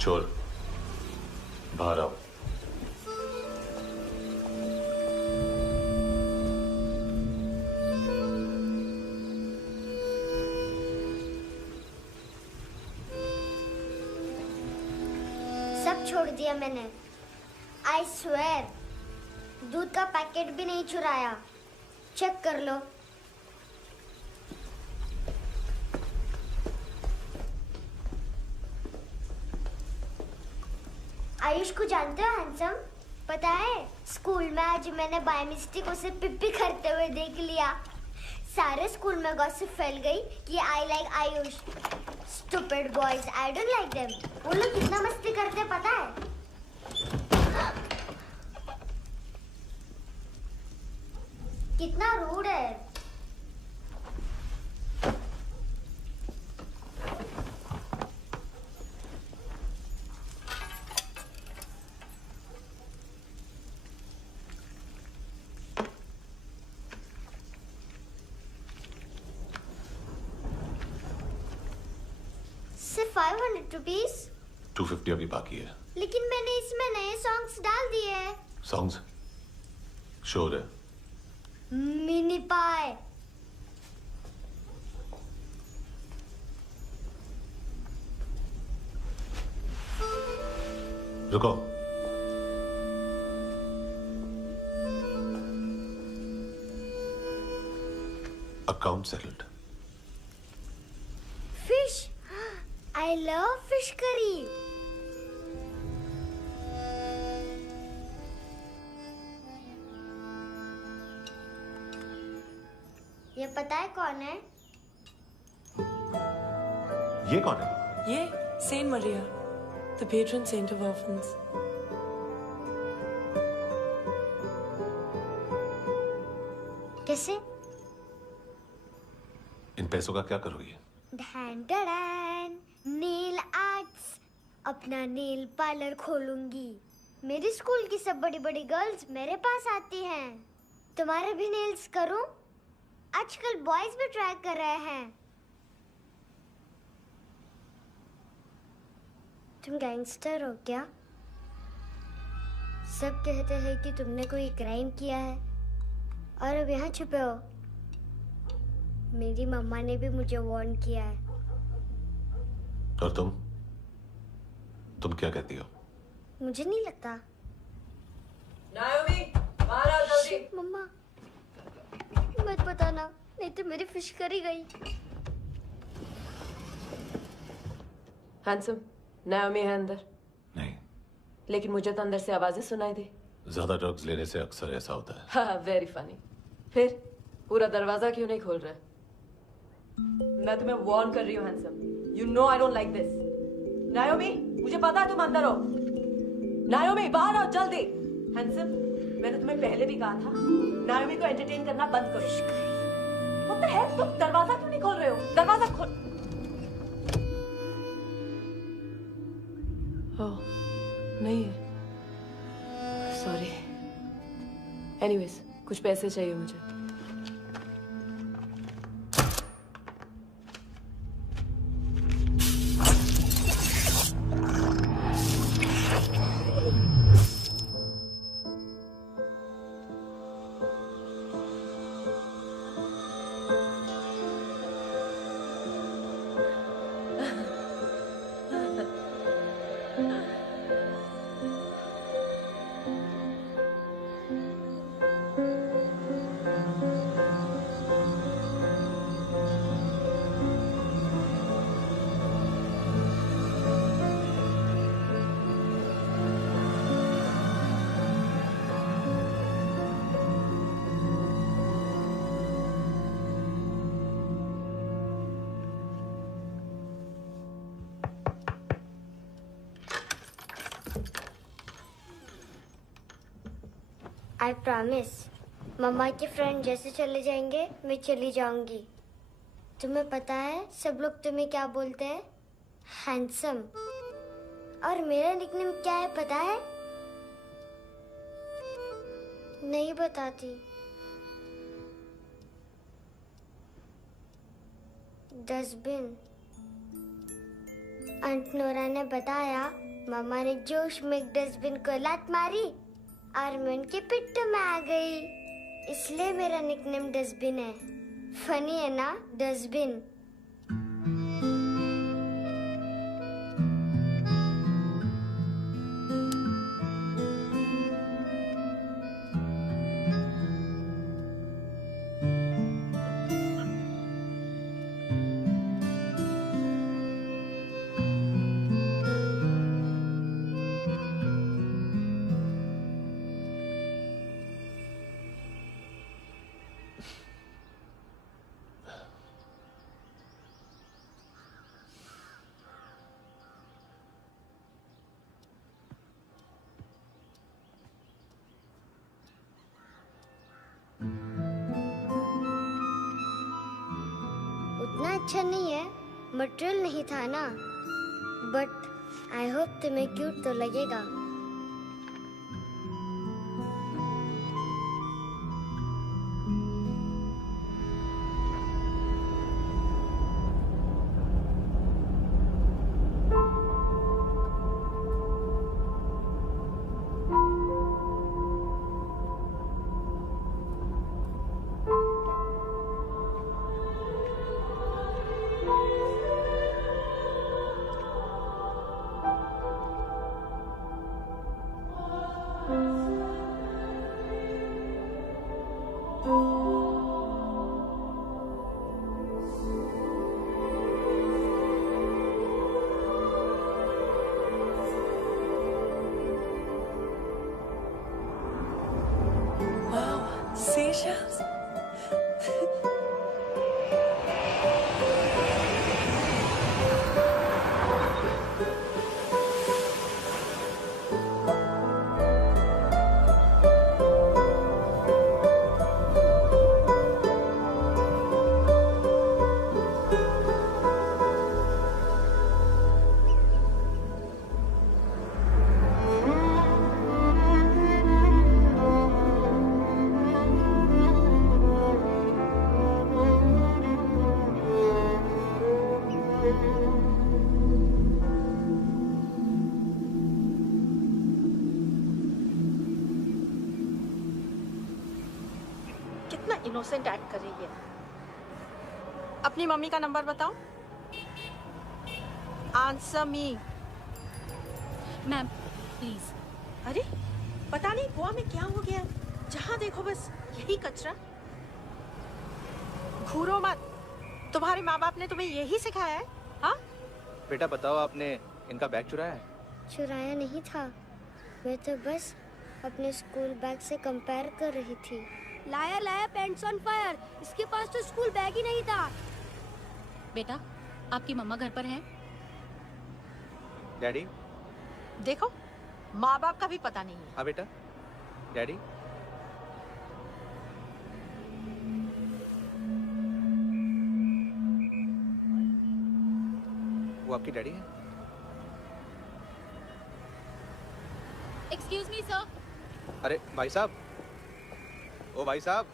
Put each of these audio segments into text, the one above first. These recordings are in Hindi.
चोर, बाहर आओ। सब छोड़ दिया मैंने। आई स्वेयर, दूध का पैकेट भी नहीं चुराया। चेक कर लो। आयुष को जानते हो हैंडसम? पता है स्कूल में आज मैंने बाय मिस्टेक उसे पिप्पी करते हुए देख लिया। सारे स्कूल में गॉसिप फैल गई कि I like Ayush. Stupid boys, I don't like them. वो लोग कितना मस्ती करते पता है? कितना रूड है। सिर्फ 500 रुपीस। 250 अभी बाकी है। लेकिन मैंने इसमें नए सॉन्ग्स डाल दिए हैं। सॉन्ग्स? शोर है। मिनी पाए। रुको। Account settled. Fish, I love fish curry. ये पता है कौन है? ये कौन है? ये saint Maria, the patron saint of orphans. कैसे? इन पैसों का क्या करोगी? ढैन ढैन, नेल आर्ट्स। अपना नेल पार्लर खोलूंगी। मेरे स्कूल की सब बड़ी बड़ी गर्ल्स मेरे पास आती हैं। तुम्हारे भी नेल्स करूं? आजकल बॉयज भी ट्राई कर रहे हैं। तुम गैंगस्टर हो क्या? सब कहते हैं कि तुमने कोई क्राइम किया है और अब यहाँ छुपे हो। मेरी मम्मा ने भी मुझे वार्न किया है। और तुम क्या कहती हो? मुझे नहीं लगता। नायोमी, बाहर आओ जल्दी। मम्मा, मत बताना, नहीं तो मेरी फिश करी गई। हैंडसम, नायोमी है अंदर। नहीं। लेकिन मुझे तो अंदर से आवाजें सुनाई दी। ज्यादा ड्रग्स लेने से अक्सर ऐसा होता है। हाँ, वेरी फनी। फिर पूरा दरवाजा क्यों नहीं खोल रहे? मैं तुम्हें वार्न कर रही हूँ handsome. You know I don't like this. नायोमी, मुझे पता है तुम अंदर हो। नायोमी, बाहर आओ जल्दी। हैंडसम, मैंने तुम्हें पहले भी कहा था नायोमी को एंटरटेन करना बंद करो। What the hell? तुम दरवाजा क्यों नहीं खोल रहे हो? दरवाजा खोल। ओह, नहीं है। सॉरी। एनीवेज, कुछ पैसे चाहिए मुझे। आई प्रॉमिस, मम्मा के फ्रेंड जैसे चले जाएंगे मैं चली जाऊंगी। तुम्हें पता है सब लोग तुम्हें क्या बोलते हैं? हैंडसम। और मेरा निकनेम क्या है पता है? नहीं बताती। डस्टबिन। आंट नोरा ने बताया मामा ने जोश में एक डस्टबिन को लात मारी और मैं उनके पिट्ठू में आ गई। इसलिए मेरा निकनेम डस्टबिन है। फनी है ना, डस्टबिन। उतना अच्छा नहीं है, मटेरियल नहीं था ना, बट आई होप तुम्हें क्यूट तो लगेगा। Seashells? कितना इनोसेंट एक्ट कर रही है। अपनी मम्मी का नंबर बताओ। Answer me. Ma'am please. अरे पता नहीं गोवा में क्या हो गया, जहाँ देखो बस यही कचरा। घूरो मत, तुम्हारे माँ बाप ने तुम्हें यही सिखाया है? हाँ बेटा बताओ, आपने इनका बैग चुराया है? चुराया नहीं था, मैं तो बस अपने स्कूल बैग से कंपेयर कर रही थी। Liar liar, pants on fire. इसके पास तो स्कूल बैग ही नहीं था। बेटा आपकी मम्मा घर पर हैं? डैडी? देखो, माँ बाप का भी पता नहीं है। हाँ बेटा। डैडी? वो आपकी डैडी है? Excuse me sir. अरे भाई साहब, ओ भाई साहब।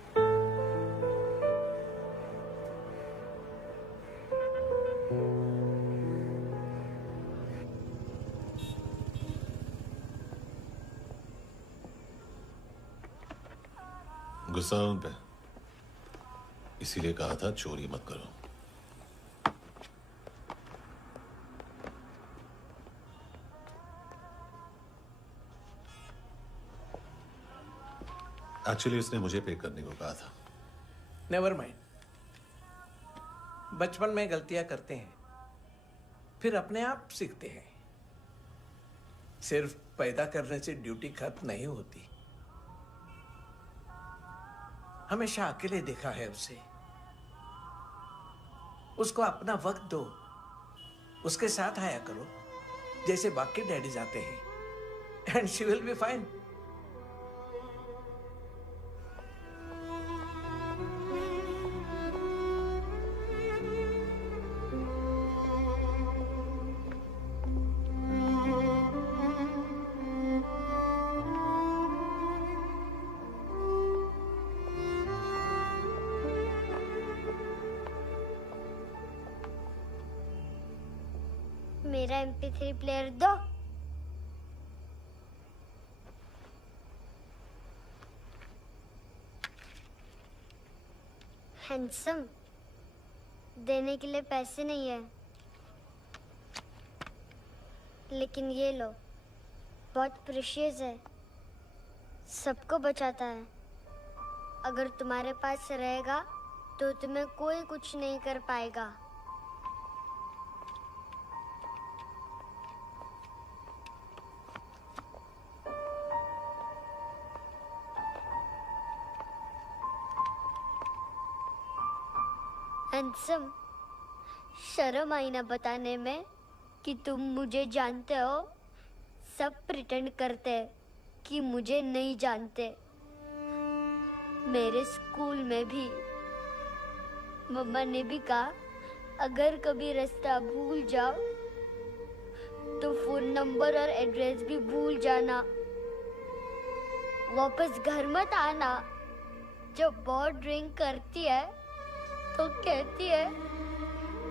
गुस्सा उन पे, इसीलिए कहा था चोरी मत करो। एक्चुअली उसने मुझे पे करने को कहा था। नेवर माइंड, बचपन में गलतियां करते हैं, फिर अपने आप सीखते हैं। सिर्फ पैदा करने से ड्यूटी खत्म नहीं होती। हमेशा अकेले देखा है उसे। उसको अपना वक्त दो, उसके साथ आया करो जैसे बाकी डैडीज आते हैं, and she will be fine. मेरा MP3 प्लेयर दो। हैंडसम, देने के लिए पैसे नहीं है, लेकिन ये लो, बहुत प्रेशियस है, सबको बचाता है। अगर तुम्हारे पास रहेगा तो तुम्हें कोई कुछ नहीं कर पाएगा। हैंडसम, शर्म आई ना बताने में कि तुम मुझे जानते हो। सब प्रिटेंड करते हैं कि मुझे नहीं जानते। मेरे स्कूल में भी मम्मा ने भी कहा, अगर कभी रास्ता भूल जाओ तो फोन नंबर और एड्रेस भी भूल जाना, वापस घर मत आना। जब बहुत ड्रिंक करती है तो कहती है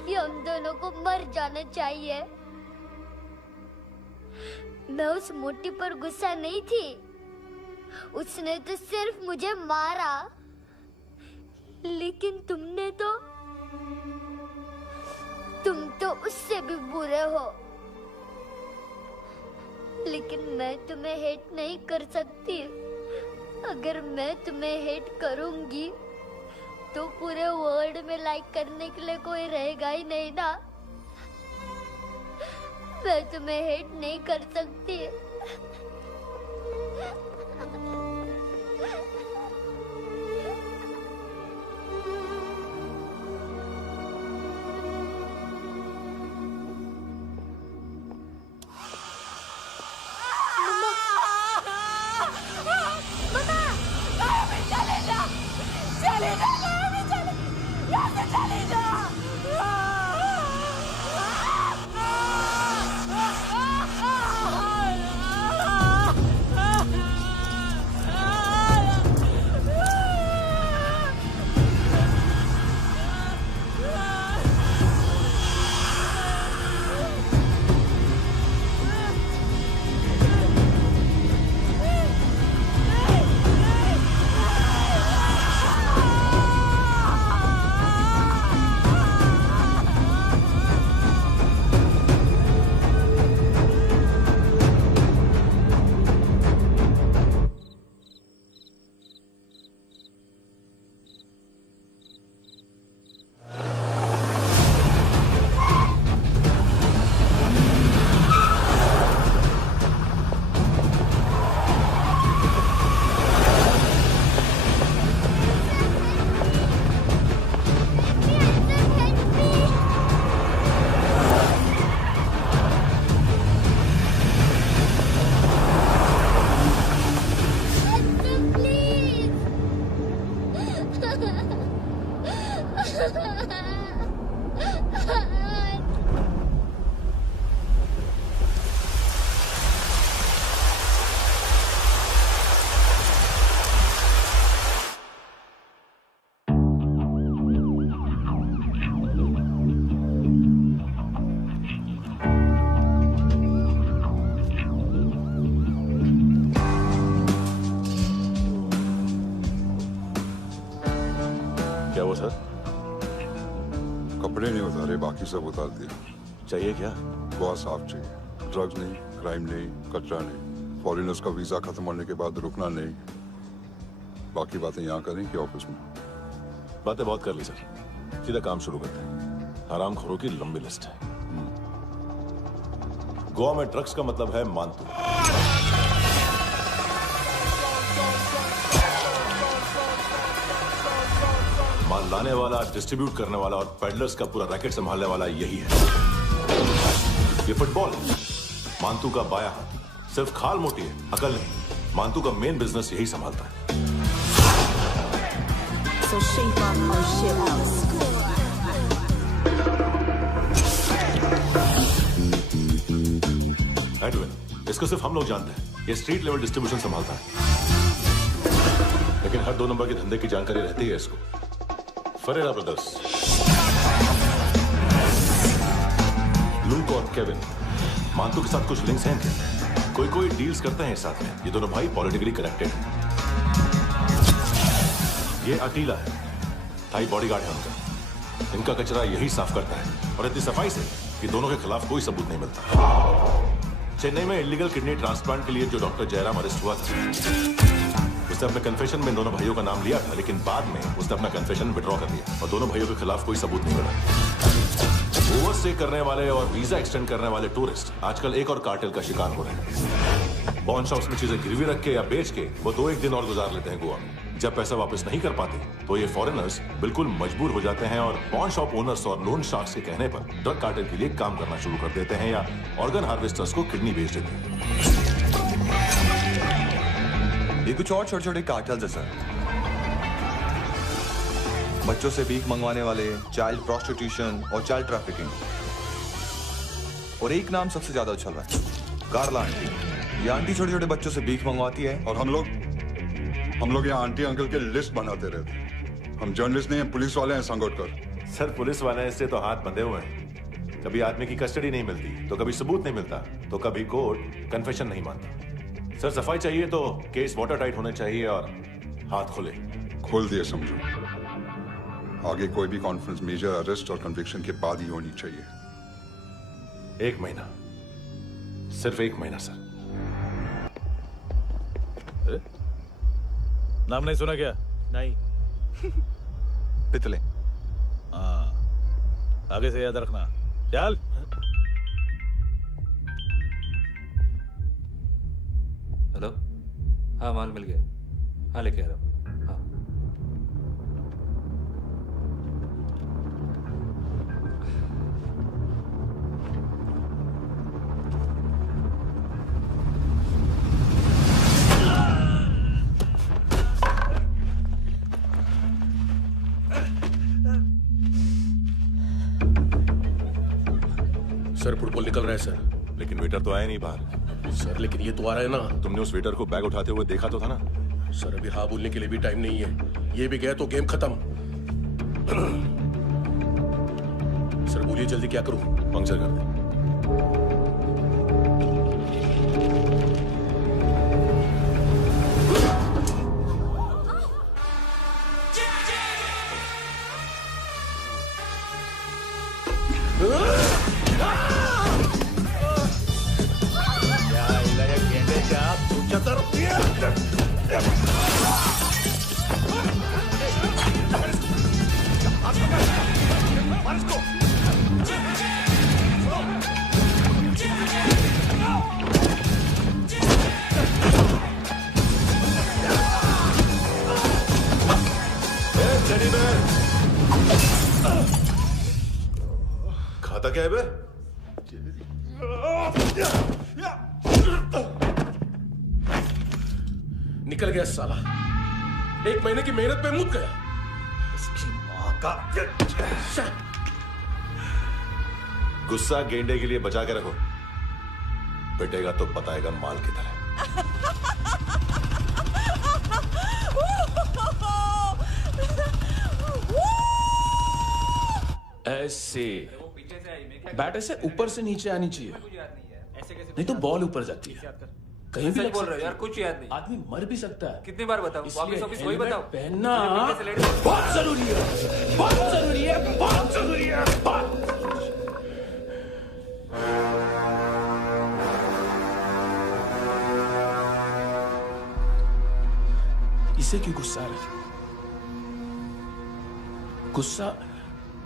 कि हम दोनों को मर जाना चाहिए। मैं उस मोटी पर गुस्सा नहीं थी, उसने तो सिर्फ मुझे मारा, लेकिन तुम तो उससे भी बुरे हो। लेकिन मैं तुम्हें हेट नहीं कर सकती। अगर मैं तुम्हें हेट करूंगी तो पूरे वर्ल्ड में लाइक करने के लिए कोई रहेगा ही नहीं ना। मैं तुम्हें हेट नहीं कर सकती। कपड़े नहीं उतारे, बाकी सब उतार दिए। चाहिए क्या? बहुत साफ चाहिए। ड्रग्स नहीं, क्राइम नहीं, कचरा नहीं। फॉरेनर्स का वीजा खत्म होने के बाद रुकना नहीं। बाकी बातें यहाँ करें कि ऑफिस में? बातें बहुत कर ली सर, सीधा काम शुरू करते हैं। हरामखोरों की लंबी लिस्ट है। गोवा में ड्रग्स का मतलब है मानतू। माल लाने वाला, डिस्ट्रीब्यूट करने वाला और पेडलर्स का पूरा रैकेट संभालने वाला यही है। ये फुटबॉल मानतू का बाया हाथ, सिर्फ खाल मोटी है, अकल नहीं। मानतू का मेन बिजनेस यही संभालता है। So shape up our shit house. Edwin, इसको सिर्फ हम लोग जानते हैं। ये स्ट्रीट लेवल डिस्ट्रीब्यूशन संभालता है, लेकिन हर 2 नंबर के धंधे की जानकारी रहती है इसको। फरेरा ब्रदर्स, लूक और केविन, मानतू के साथ कुछ लिंक्स हैं क्या? कोई डील्स करते हैं साथ में। ये दोनों भाई पॉलिटिकली कनेक्टेड हैं। ये अटीला है, स्थायी बॉडीगार्ड है उनका। इनका कचरा यही साफ करता है और इतनी सफाई से कि दोनों के खिलाफ कोई सबूत नहीं मिलता। चेन्नई में इलीगल किडनी ट्रांसप्लांट के लिए जो डॉक्टर जयराम अरेस्ट हुआ था, उसने अपने कन्फेशन में दोनों भाइयों का नाम लिया था, लेकिन बाद में उसने अपना कन्फेशन विड्रॉ कर लिया और दोनों भाइयों के खिलाफ कोई सबूत नहीं मिला। ओवरस्टे करने वाले और वीजा एक्सटेंड करने वाले टूरिस्ट आजकल एक और कार्टेल का शिकार हो रहे हैं। पॉन शॉप्स में चीजें गिरवी रख के या बेच के वो 2-1 दिन और गुजार लेते हैं गोवा में। जब पैसा वापस नहीं कर पाते तो ये फॉरेनर्स बिल्कुल मजबूर हो जाते हैं और पॉन शॉप ओनर्स और लोन शार्क्स के कहने पर ड्रग कार्टेल के लिए काम करना शुरू कर देते हैं या ऑर्गन हार्वेस्टर्स को किडनी बेच देते हैं। ये कुछ और छोटे छोटे कार्टेल्स है सर। बच्चों से भीख मंगवाने वाले, चाइल्ड प्रोस्टिट्यूशन और चाइल्ड ट्रैफिकिंग। और एक नाम सबसे ज्यादा उछल रहा है, कार्ला आंटी। ये आंटी छोटे छोटे बच्चों से भीख मंगवाती है और हम लोग यहाँ आंटी अंकल के लिस्ट बनाते रहते। हम जर्नलिस्ट नहीं हैं, पुलिस वाले हैं संगोटकर। सर पुलिस वाले इससे तो हाथ बंधे हुए हैं। कभी आदमी की कस्टडी नहीं मिलती तो कभी सबूत नहीं मिलता तो कभी कोर्ट कन्फेशन नहीं मानता। सर सफाई चाहिए तो केस वाटर टाइट होने चाहिए और हाथ खुले। खोल दिए समझो। आगे कोई भी कॉन्फ्रेंस मेजर अरेस्ट और कन्विक्शन के बाद ही होनी चाहिए। 1 महीना, सिर्फ 1 महीना सर। नाम नहीं सुना क्या? नहीं। पितले। हाँ, आगे से याद रखना। चल। हेलो, हाँ माल मिल गया। हाँ लेके आ रहा हूँ। हाँ सर फुटबॉल निकल रहा है सर। लेकिन वेटर तो आया नहीं बाहर। सर लेकिन ये तो आ रहा है ना। तुमने उस वेटर को बैग उठाते हुए देखा तो था ना। सर अभी हाँ बोलने के लिए भी टाइम नहीं है। ये भी गया तो गेम खत्म। सर बोलिए जल्दी क्या करूं? पंक्चर कर दे। खाता क्या है बे? निकल गया साला। 1 महीने की मेहनत पे मुक गया। इसकी माँ का गुस्सा गेंडे के लिए बचा के रखो। पिटेगा तो बताएगा माल किधर है। ऐसे बैट ऐसे ऊपर से नीचे आनी चाहिए, नहीं तो बॉल ऊपर जाती है। कहीं भी बोल रहे हो यार, कुछ याद नहीं। आदमी मर भी सकता है। कितनी बार बताऊं? वापस वापस वही बताओ। पहनना बहुत जरूरी है, बहुत जरूरी है, बहुत जरूरी है, बहुत। इसे क्यों गुस्सा आ रहा है? गुस्सा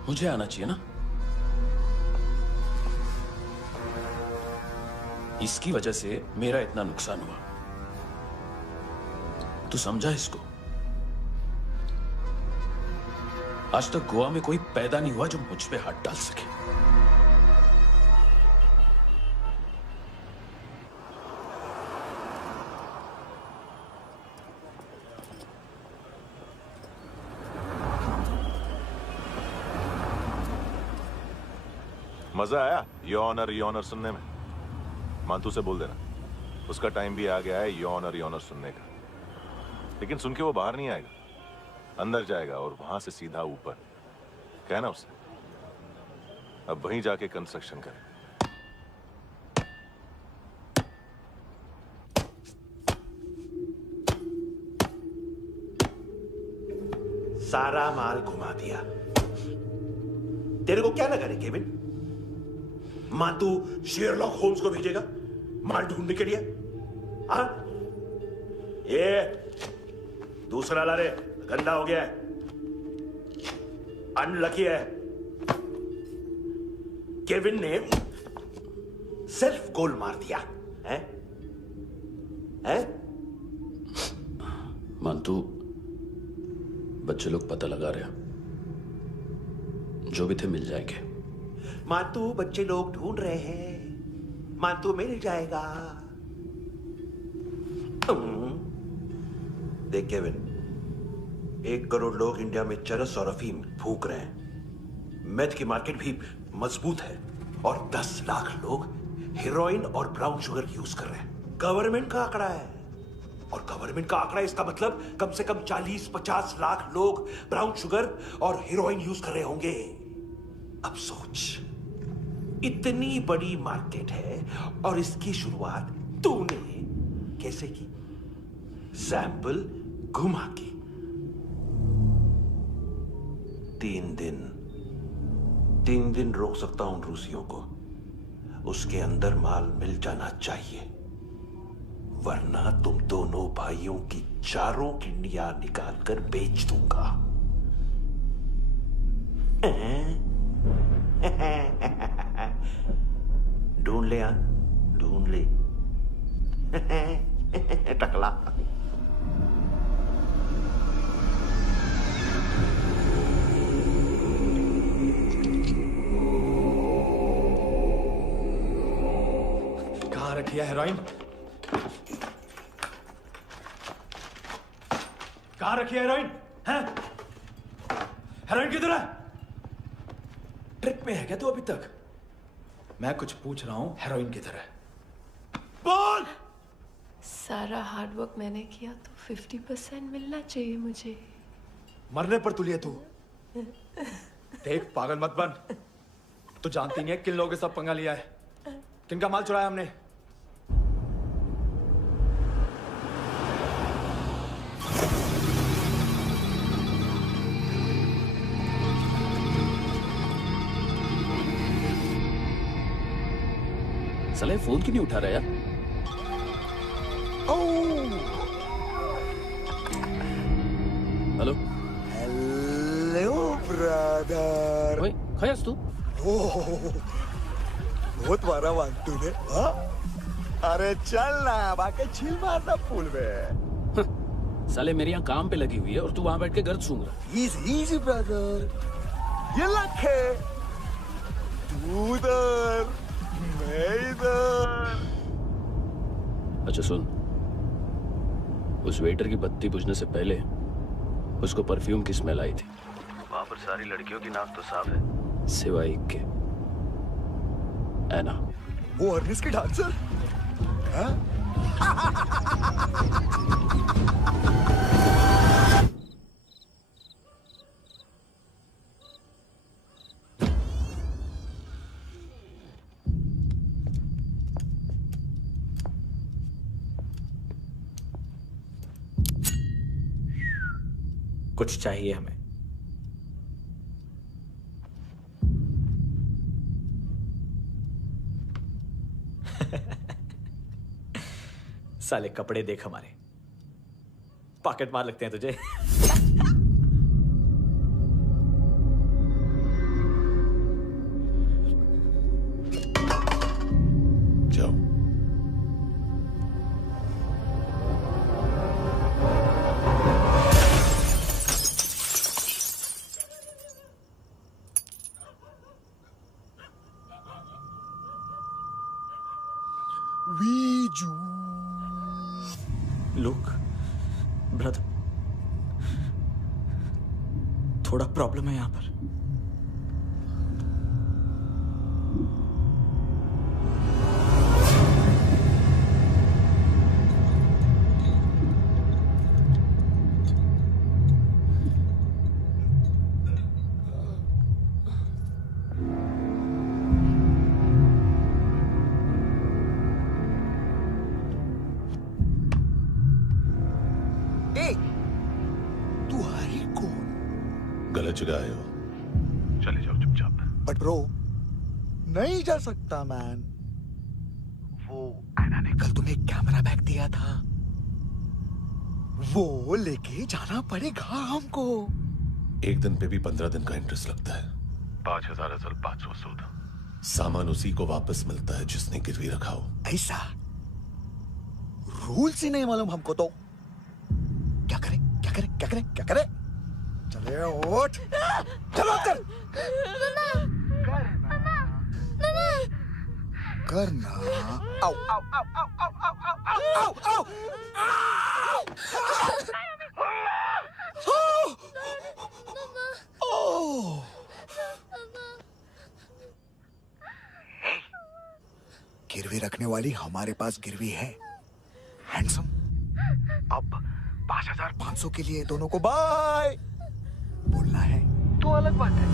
मुझे आना चाहिए ना। इसकी वजह से मेरा इतना नुकसान हुआ। तू समझा इसको? आज तक गोवा में कोई पैदा नहीं हुआ जो मुझ पे हाथ डाल सके। मजा आया योर ऑनर सुनने में? मानतू से बोल देना उसका टाइम भी आ गया है योर ऑनर सुनने का। लेकिन सुन के वो बाहर नहीं आएगा, अंदर जाएगा और वहां से सीधा ऊपर। कहना उससे अब वहीं जाके कंस्ट्रक्शन करे। सारा माल घुमा दिया। तेरे को क्या लगा रे केविन? मातू शेरलॉक होम्स को भेजेगा माल ढूंढने के लिए? हाँ? ये दूसरा ला रे, गंदा हो गया है, अनलकी है। केविन ने सेल्फ गोल मार दिया है? हैं? मानतू, बच्चे लोग पता लगा रहे हैं, जो भी थे मिल जाएंगे। मानतू बच्चे लोग ढूंढ रहे हैं, मानतू मिल जाएगा। देख केविन, 1 करोड़ लोग इंडिया में चरस और अफीम फूंक रहे हैं। मेथ की मार्केट भी मजबूत है और 10 लाख लोग हेरोइन और ब्राउन शुगर यूज कर रहे हैं। गवर्नमेंट का आंकड़ा है, और गवर्नमेंट का आंकड़ा, इसका मतलब कम से कम 40-50 लाख लोग ब्राउन शुगर और हेरोइन यूज कर रहे होंगे। अब सोच, इतनी बड़ी मार्केट है और इसकी शुरुआत तूने कैसे की? सैंपल घुमा के। 3 दिन रोक सकता हूं रूसियों को, उसके अंदर माल मिल जाना चाहिए, वरना तुम दोनों भाइयों की 4 किडनियां निकाल कर बेच दूंगा। ढूंढ ले, ढूंढ ले टकला। कहाँ रखी है हेरोइन? कहाँ रखी है हेरोइन? हैं? हेरोइन किधर है? ट्रिप में है क्या तू अभी तक? मैं कुछ पूछ रहा हूं, हेरोइन किधर है? बोल! सारा हार्डवर्क मैंने किया तो 50% मिलना चाहिए मुझे। मरने पर तुलिए तू। देख, पागल मत बन। तू जानती नहीं है किन लोगों के साथ पंगा लिया है, किनका माल चुराया हमने। साले फोन क्यों नहीं उठा रहा यार? Hello hello brother. ओए, खयास तू? बहुत मारा वांटू ने। हाँ? अरे चल ना, बाकी छील मारना पूल में। साले मेरी यहाँ काम पे लगी हुई है और तू वहां बैठ के गर्द सूंघ रहा। इजी ब्रदर, ये लक है। तू उधर, मैं इधर। अच्छा सुन, उस वेटर की बत्ती बुझने से पहले उसको परफ्यूम की स्मेल आई थी। वहां पर सारी लड़कियों की नाक तो साफ है, सिवाय एक के, एना। वो अर्निस की डांसर? हाँ? कुछ चाहिए हमें। साले कपड़े देख हमारे, पॉकेट मार लगते हैं तुझे। जाओ। लुक ब्रदर, थोड़ा प्रॉब्लम है यहाँ पर। तू हरी कौन? जगह आए हो, चले जाओ चुपचाप। बट ब्रो नहीं जा सकता मैन। वो एना ने कल तुम्हें कैमरा बैग दिया था, वो लेके जाना पड़ेगा हमको। एक दिन पे भी 15 दिन का इंटरेस्ट लगता है। 5,000 असल 500 सूद। सामान उसी को वापस मिलता है जिसने गिरवी रखा हो। ऐसा रूल्स ही नहीं मालूम हमको तो। क्या करें क्या करें क्या करें क्या करें? चले उठ, चलो कर करना। आओ आओ आओ आओ आओ आओ आओ आओ आओ। गिरवी रखने वाली हमारे पास गिरवी है हैंडसम। अब 5,500 के लिए दोनों को बाय बोलना है तो अलग बात है।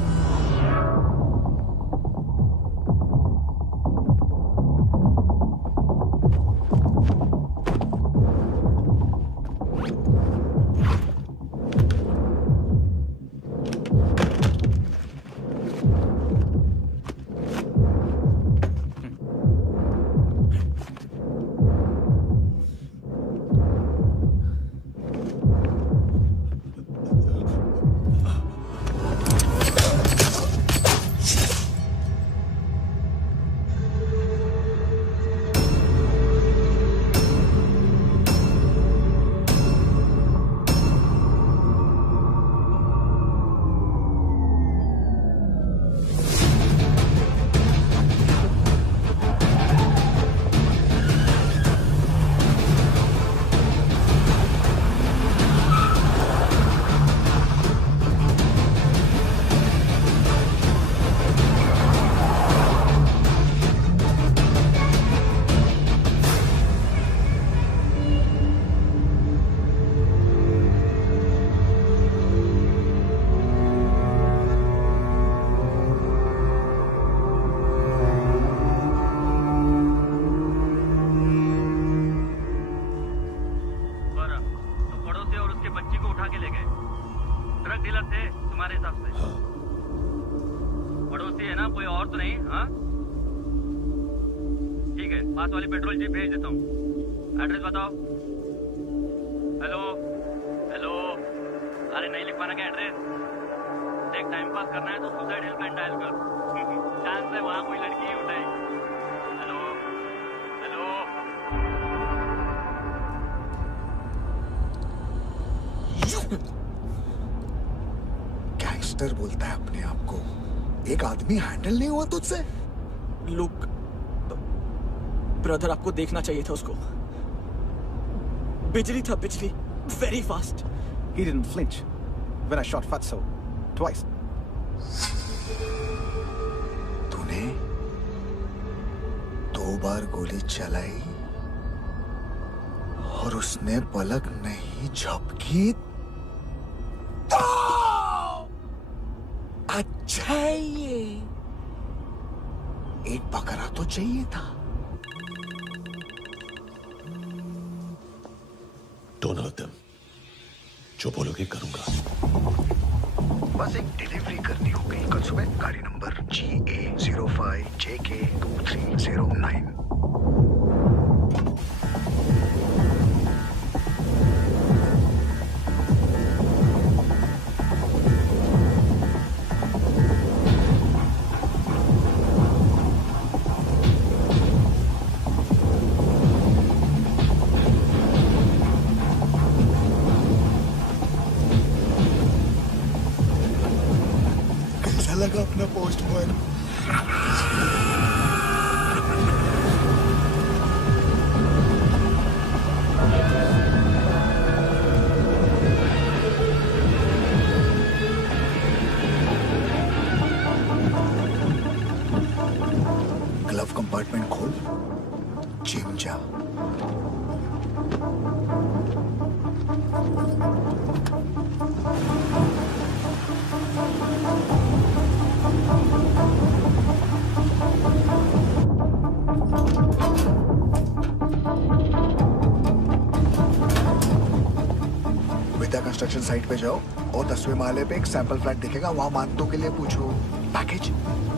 गैंगस्टर बोलता है अपने आप को। एक आदमी हैंडल नहीं हुआ तुझसे? लुक ब्रदर, आपको देखना चाहिए था उसको। बिजली था, बिजली, very fast. He didn't flinch when I shot Fatso twice. तूने 2 बार गोली चलाई और उसने पलक नहीं झपकी। अच्छा है ये। एक बकरा तो चाहिए था। Don't hurt them. जो बोलोगे करूंगा। बस एक डिलीवरी करनी हो गई कल सुबह। गाड़ी नंबर GA05JK2309। लगा अपना पोस्टमैन। ग्लव कंपार्टमेंट खोल, जिम जा। साइट पे जाओ और 10वें माले पे एक सैंपल फ्लैट दिखेगा, वहां मानतों के लिए पूछो। पैकेज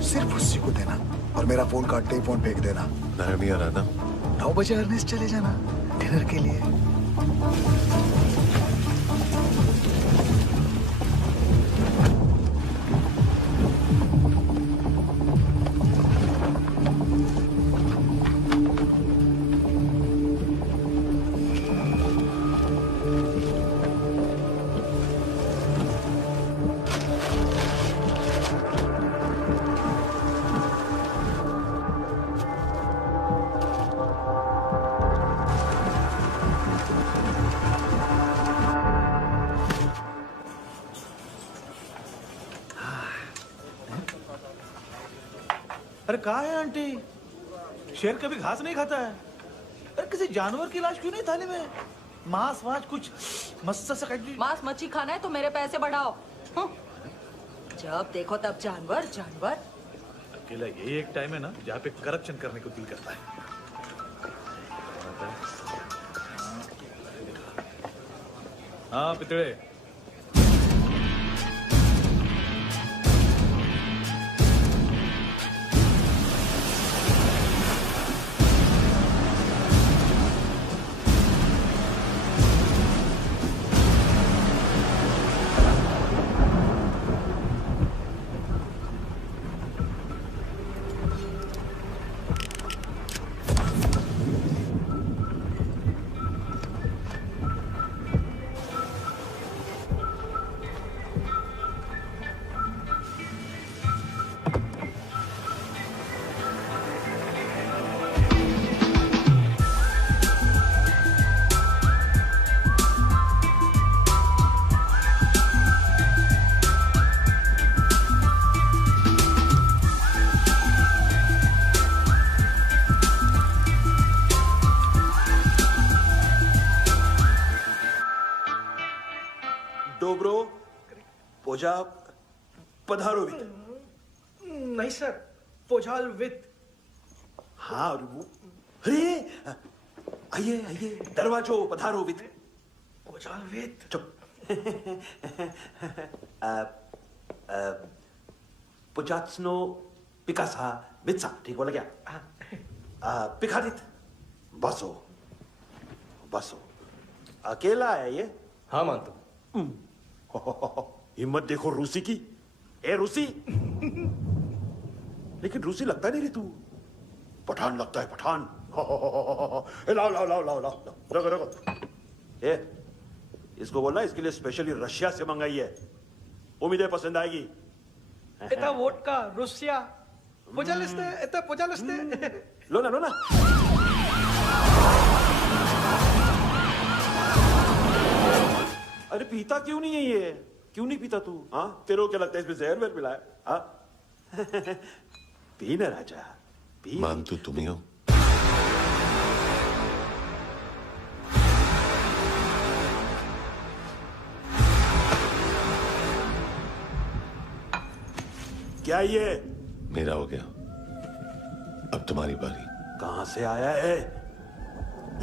सिर्फ उसी को देना और मेरा फोन काटते ही फोन फेंक देना। नायमी आ रहा ना? 9 बजे अर्नेस्ट चले जाना डिनर के लिए। अरे कहाँ है आंटी? शेर कभी घास नहीं खाता है। अरे किसी जानवर की लाश क्यों नहीं थाली में? मांस वास कुछ मस्त सा मांस मच्छी खाना है तो मेरे पैसे बढ़ाओ। जब देखो तब जानवर जानवर। अकेला यही एक टाइम है ना जहाँ पे करप्शन करने को दिल करता है। हाँ पितड़े, पोजा पधारोवित। नहीं सर, पोजालवित। हाँ अरे आइए आइए, दरवाजो पधारोवित। पोजालवित। चुप। पुजात्सनो पिकासा वित्सा, ठीक बोला क्या? पिकादित बसो बसो। अकेला है ये? हाँ मानतो। हिम्मत देखो रूसी की। ए रूसी, लेकिन रूसी लगता नहीं रे तू, पठान लगता है पठान। लाओ लाओ लाओ लाओ लाओ, रखो रखो। ए इसको बोलना इसके लिए स्पेशली रशिया से मंगाई है, उम्मीद है पसंद आएगी। इतना वोडका रुसिया पोजालिस्ते, इतना पोजालिस्ते। लो ना लो ना। अरे पीता क्यों नहीं है ये? क्यों नहीं पीता तू? हाँ तेरे को क्या लगता है इसमें जहर वेर मिला है? हाँ पी ना राजा पी। मानतू तुम ही हो? क्या ये? मेरा हो गया, अब तुम्हारी बारी। कहां से आया है?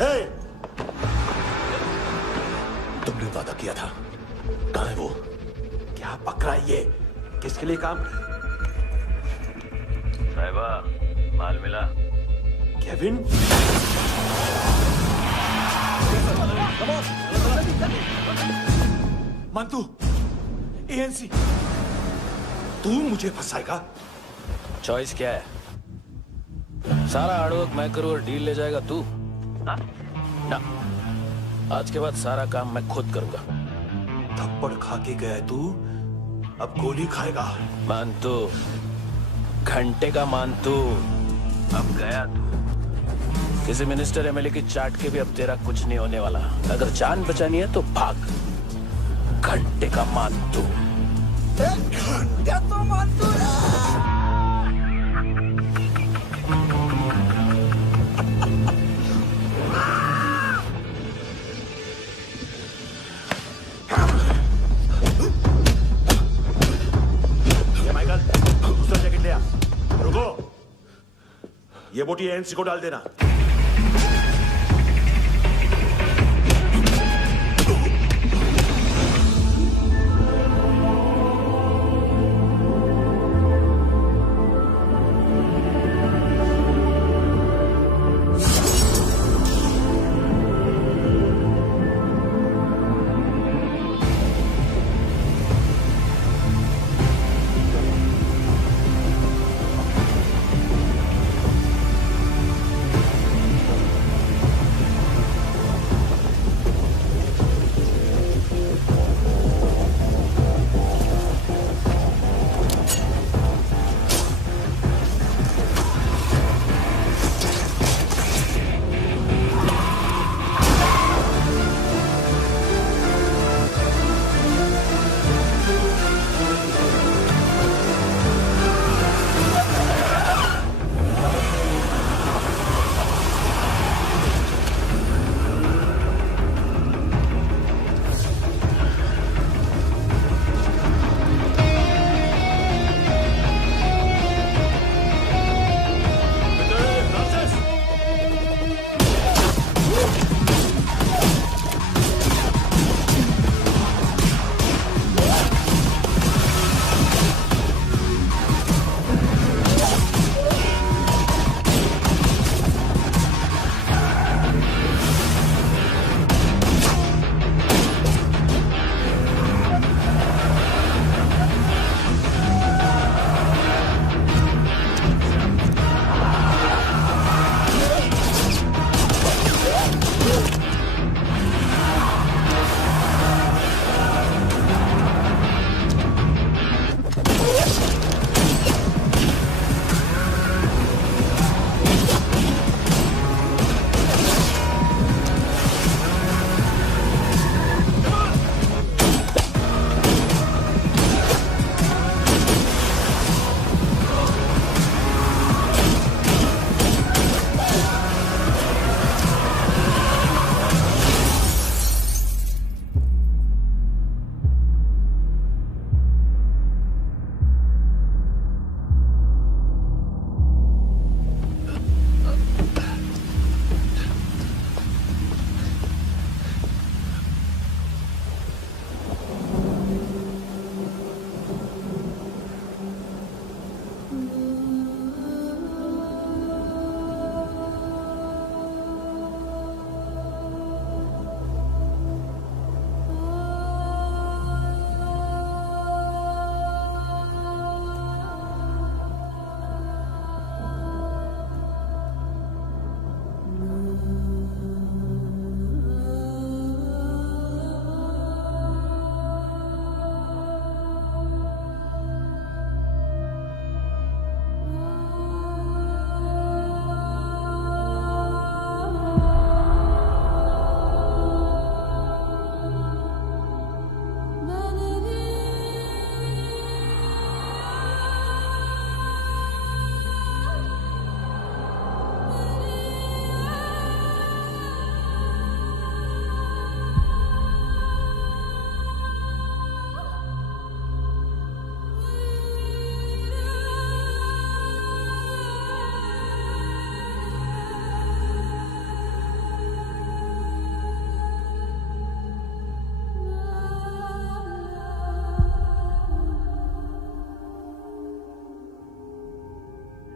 हे! तुमने वादा किया था, कहां है वो? क्या पकड़ा ये? किसके लिए काम? साहिबा, माल मिला? केविन? मंतू, एएनसी, तू मुझे फंसाएगा? चॉइस क्या है? सारा हार्डवर्क मैं करूं और डील ले जाएगा तू? ना, आज के बाद सारा काम मैं खुद करूंगा। थप्पड़ खा के गया तू, अब गोली खाएगा। मानतू, घंटे का मानतू, अब गया तू। किसी मिनिस्टर एमएलए की चाट के भी अब तेरा कुछ नहीं होने वाला। अगर जान बचानी है तो भाग। घंटे का मानतू। घंटे तो मानतू दूसरा जैकेट ले आ। रुको, ये बोटी एएनसी को डाल देना।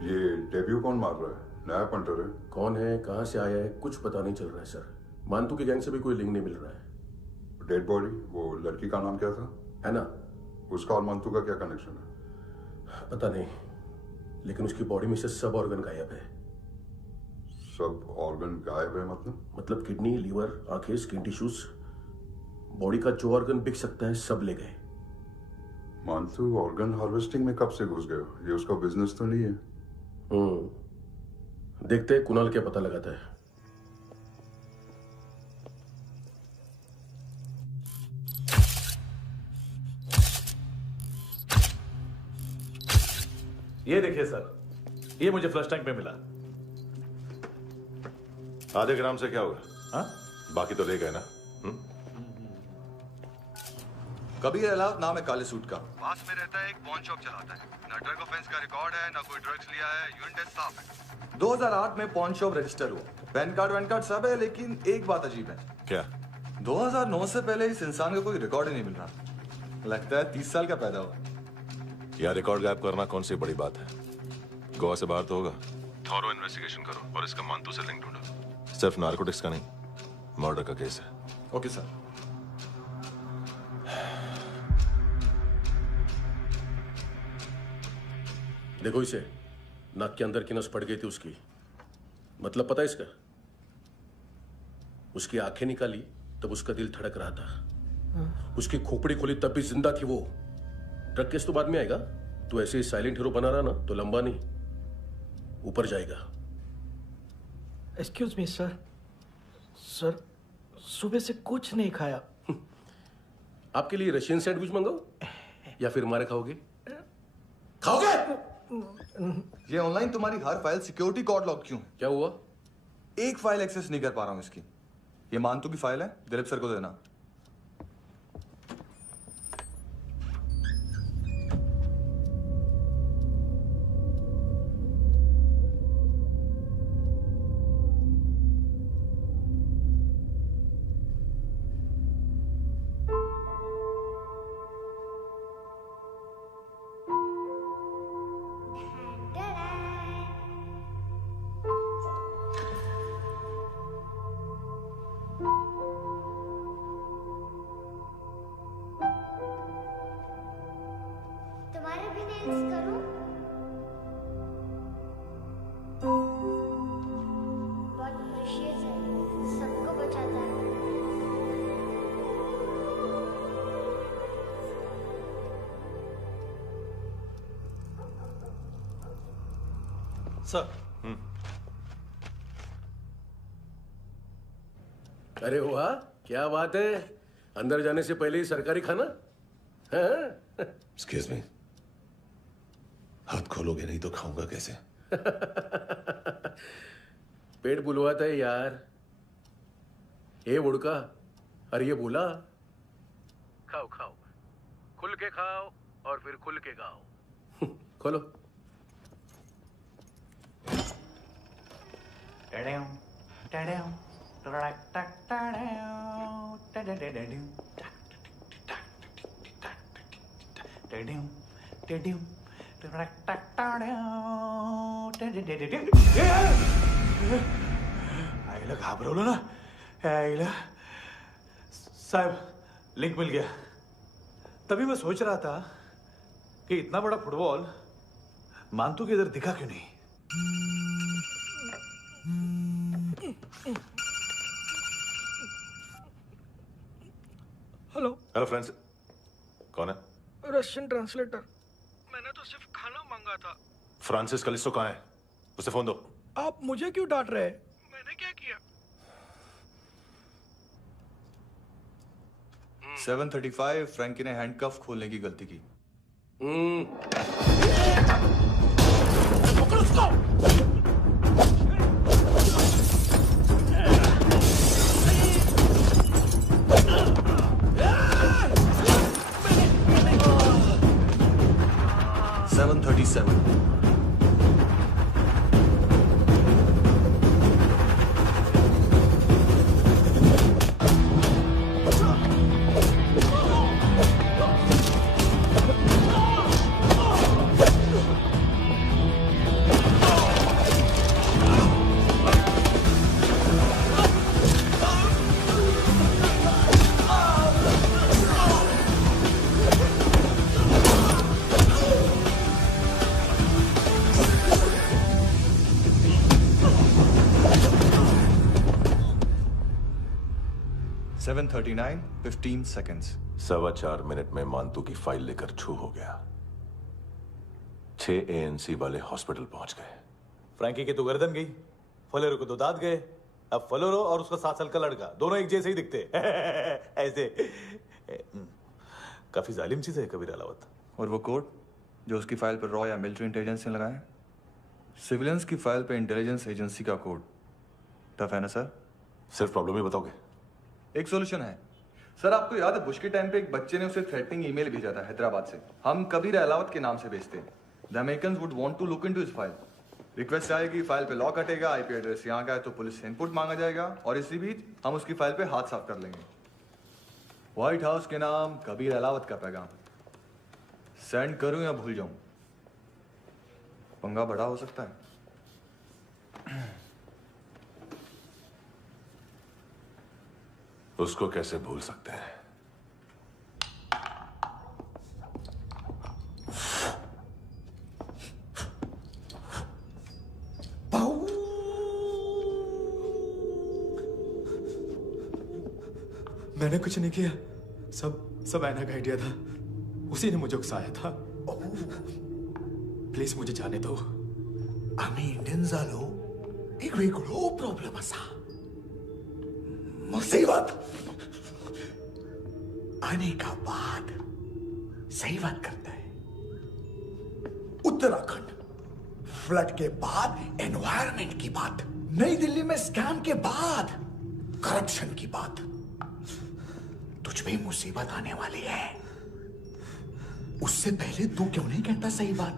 ये डेब्यू कौन मार रहा है? नया पंटर है? कौन है, कहां से आया है, कुछ पता नहीं चल रहा है सर। मानतू की गैंग से भी कोई लिंक नहीं मिल रहा है। डेड बॉडी, वो लड़की का नाम क्या था? है ना? उसका और मानतू का क्या कनेक्शन है? पता नहीं, लेकिन उसकी बॉडी में से सब ऑर्गन गायब है। सब ऑर्गन गायब है मतलब किडनी, लीवर, आंखें, स्किन टिश्यूज, बॉडी का जो ऑर्गन बिक सकता है सब ले गए। मानतू ऑर्गन हार्वेस्टिंग में कब से घुस गए? ये उसका बिजनेस तो नहीं है? देखते हैं कुणाल क्या पता लगाता है। ये देखिए सर, ये मुझे फ्लश टैंक में मिला। आधे ग्राम से क्या होगा? हाँ? बाकी तो ले गए ना? कबीर अलाउद नाम है काले सूट का। पास में रहता है, एक पॉन शॉप चलाता है। ना ड्रग ऑफेंस का रिकॉर्ड है, ना कोई ड्रग्स लिया है, यूरिन टेस्ट साफ है। 2008 में पॉन शॉप रजिस्टर हुआ, पैन कार्ड वैन कार्ड सब है, लेकिन एक बात अजीब है। क्या? 2009 से पहले इस इंसान का कोई रिकॉर्ड ही नहीं मिल रहा। लगता है 30 साल का पैदा हुआ। यार रिकॉर्ड गायब करना कौन सी बड़ी बात है? गोवा से बाहर तो होगा। थॉरो इन्वेस्टिगेशन करो और इसका मानतू से लिंक ढूंढो। सिर्फ नारकोटिक्स का नहीं, मर्डर का केस है। Okay sir. देखो इसे, नाक के अंदर की नस पड़ गई थी उसकी। मतलब पता है इसका? उसकी आंखें निकाली तब उसका दिल धड़क रहा था। उसकी खोपड़ी खोली तब भी जिंदा थी वो। ड्रग केस तो बाद में आएगा। तो ऐसे ही साइलेंट हीरो बना रहा ना तो लंबा नहीं, ऊपर जाएगा। एक्सक्यूज मी सर, सर सुबह से कुछ नहीं खाया। आपके लिए रशियन सैंडविच मंगाओ या फिर हमारे खाओगे? खाओगे? ये ऑनलाइन तुम्हारी हर फाइल सिक्योरिटी कोड लॉक क्यों है? क्या हुआ? एक फाइल एक्सेस नहीं कर पा रहा हूं इसकी। ये मानतू की फाइल है, दिलीप सर को देना। तुम्हारे भी नेल्स करूं? बहुत प्रेशियस है, सबको बचाता है। सर। अरे वाह, क्या बात है। अंदर जाने से पहले ही सरकारी खाना। एक्सक्यूज मी, हाथ खोलोगे नहीं तो खाऊंगा कैसे? पेट बुलवाता है यार। ये बुड़का, अरे ये बोला। खाओ खाओ, खुल के खाओ और फिर खुल के गाओ। खोलो। आईला घाबरवलं ना। आईला साहब लिंक मिल गया। तभी मैं सोच रहा था कि इतना बड़ा फुटबॉल मानतू के इधर दिखा क्यों नहीं। हेलो। हेलो फ्रेंड्स, कौन है? Russian translator. मैंने तो सिर्फ खाना मांगा था। फ्रांसिस कलिस्टो कहाँ है? उसे फोन दो। आप मुझे क्यों डांट रहे हैं? मैंने क्या किया? 735 फ्रैंकी ने हैंडकफ खोलने की गलती की। पकड़ो उसको। 737 737 7:39, 15 seconds. 4.25 मिनट में मांतू की फाइल लेकर छू हो गया। 6 ANC वाले हॉस्पिटल पहुंच गए। फ्रैंकी की तो गर्दन गई, फलेरो को तो दांत गए। अब फलेरो और उसका 7 साल का लड़का दोनों एक जैसे ही दिखते ऐसे। काफी जालिम चीज है कबीर अलावत। और वो कोड जो उसकी फाइल पर रॉ या मिलिट्री इंटेलिजेंस ने लगाया, सिविलियंस की फाइल पे इंटेलिजेंस एजेंसी का कोड। टफ है ना सर? सिर्फ प्रॉब्लम ही बताओगे? एक सॉल्यूशन है सर। आपको याद है बुश के टाइम पे एक बच्चे ने उसे थ्रेटनिंग ईमेल भेजा था हैदराबाद से। हम कबीर अलावत के नाम से भेजते हैं। The Americans would want to look into his file. Request आएगी, फाइल पे लॉक हटेगा, आईपी एड्रेस यहाँ का है तो पुलिस से इनपुट मांगा जाएगा और इसी बीच हम उसकी फाइल पे हाथ साफ कर लेंगे। व्हाइट हाउस के नाम कबीर अलावत का पैगाम। सेंड करूं या भूल जाऊं? पंगा बड़ा हो सकता है। उसको कैसे भूल सकते हैं? मैंने कुछ नहीं किया, सब ऐना का आइडिया था। उसी ने मुझे उकसाया था। प्लीज मुझे जाने दो। आम्ही इंडियन झालो एक वेगळो प्रॉब्लेम असा। मुसीबत आने का बाद सही बात करता है। उत्तराखंड फ्लड के बाद एनवायरनमेंट की बात, नई दिल्ली में स्कैम के बाद करप्शन की बात। तुझ पे मुसीबत आने वाली है, उससे पहले तू क्यों नहीं कहता सही बात?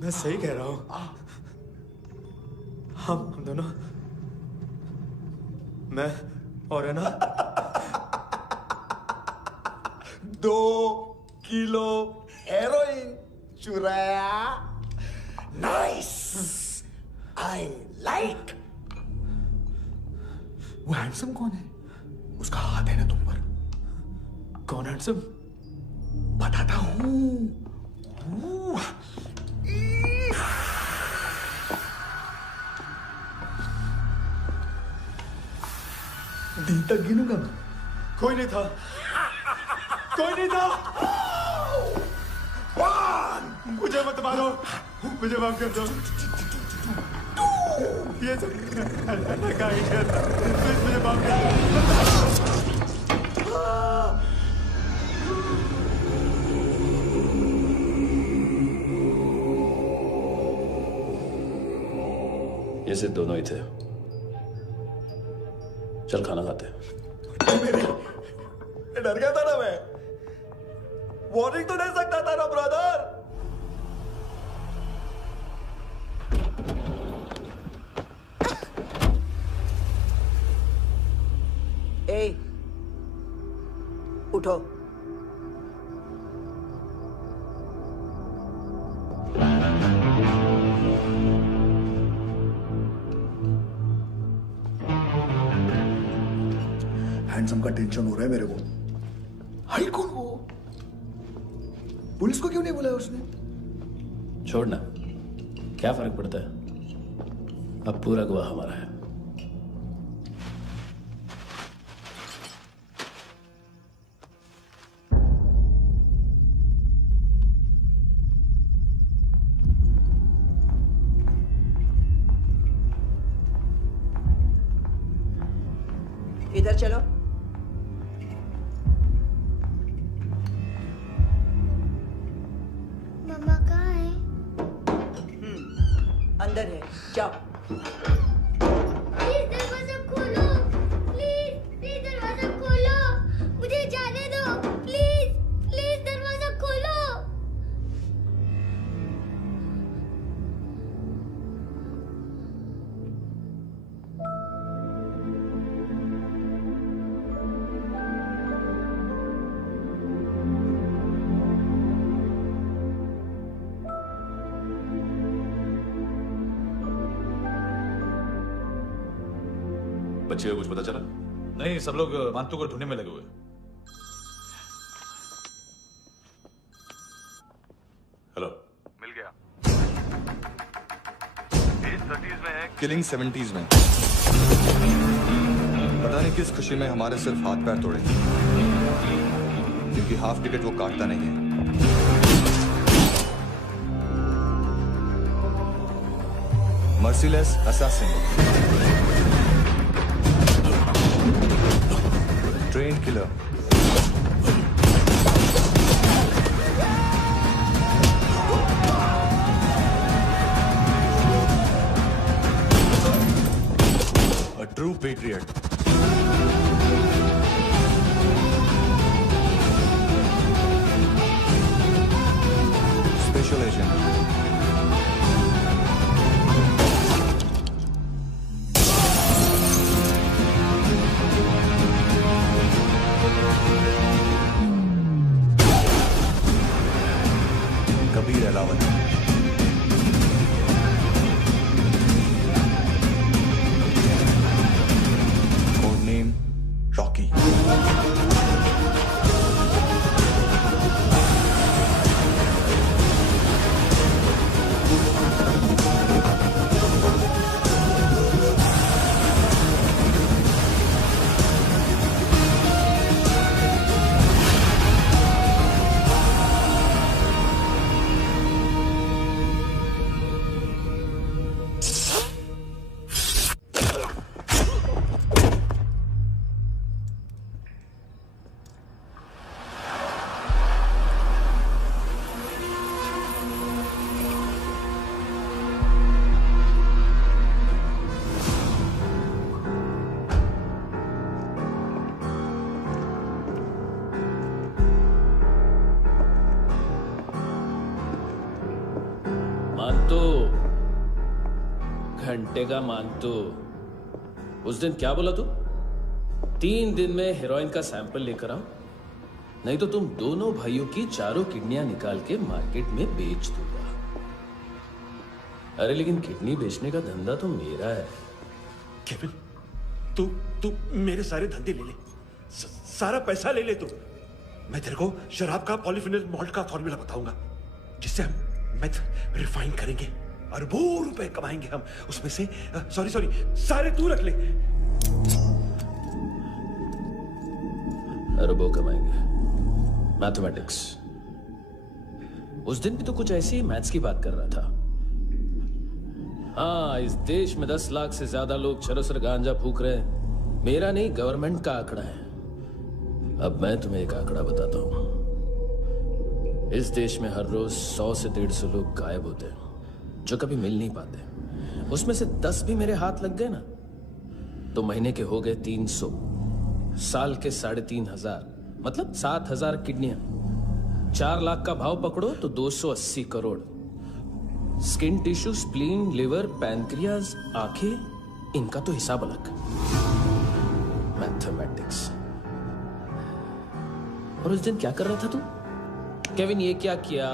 मैं सही कह रहा हूं। हम दोनों, मैं और है ना 2 किलो हेरोइन चुराया। Nice, I like. वो हैंडसम कौन है? उसका हाथ है ना तुम पर? कौन हैंडसम? बताता हूं। दिन तक गिनूंगा मैं। कोई नहीं था, कोई नहीं था। मुझे मत मारो, मुझे माफ कर दो। ये सब अल्लाह का आइडिया था। प्लीज मुझे माफ कर दो। ये सिर्फ दोनों ही थे। चल खाना खाते हैं। डर गया था ना मैं। वार्निंग तो दे सकता था ना ब्रदर। ए, उठो। हैंडसम का टेंशन हो रहा है मेरे को। हाई कौन वो? पुलिस को क्यों नहीं बुलाया उसने? छोड़ना, क्या फर्क पड़ता है? अब पूरा गवाह हमारा है। इधर चलो। मम्मा कहाँ है? अंदर है, जाओ। प्लीज दरवाजा खोलो, प्लीज दरवाजा खोलो, मुझे जाने दो। प्लीज दरवाजा खोलो। बच्चे को कुछ पता चला? नहीं, सब लोग मांतू को ढूंढने में लगे हुए। हेलो, मिल गया। इस 30s में है, किलिंग 70s में। पता नहीं किस खुशी में हमारे सिर्फ हाथ पैर तोड़े, क्योंकि हाफ टिकट वो काटता नहीं है। Merciless assassin, train killer, a true patriot. Special agent. Kabir Ahlawat. Code name Rocky. घंटे का मानतू। उस दिन क्या बोला तू? 3 दिन में हेरोइन का सैंपल लेकर आओ, नहीं तो तुम दोनों भाइयों की चारों किडनियां निकाल के मार्केट में बेच दूंगा। अरे लेकिन किडनी बेचने का धंधा तो मेरा है। केविन, तू मेरे सारे धंधे ले ले, सारा पैसा ले ले तू। मैं तेरे को शराब का पॉलीफिनल मॉल्ट का फॉर्मूला बताऊंगा, जिससे हम मेथ रिफाइन करेंगे, अरबों रुपए कमाएंगे हम उसमें से। सॉरी सारे तू रख ले। अरबों कमाएंगे, मैथमेटिक्स। उस दिन भी तो कुछ ऐसी ही मैथ्स की बात कर रहा था। हाँ, इस देश में 10 लाख से ज्यादा लोग चरस और गांजा फूक रहे हैं। मेरा नहीं, गवर्नमेंट का आंकड़ा है। अब मैं तुम्हें एक आंकड़ा बताता हूं। इस देश में हर रोज 100 से 150 लोग गायब होते हैं, जो कभी मिल नहीं पाते। उसमें से 10 भी मेरे हाथ लग गए ना, तो महीने के हो गए 300, साल के 3500, मतलब 7000 किडनियां। 4 लाख का भाव पकड़ो तो 280 crore. Skin tissue, spleen, liver, pancreas, आंखें, इनका तो हिसाब अलग। मैथमेटिक्स। और उस दिन क्या कर रहा था तू? केविन ये क्या किया,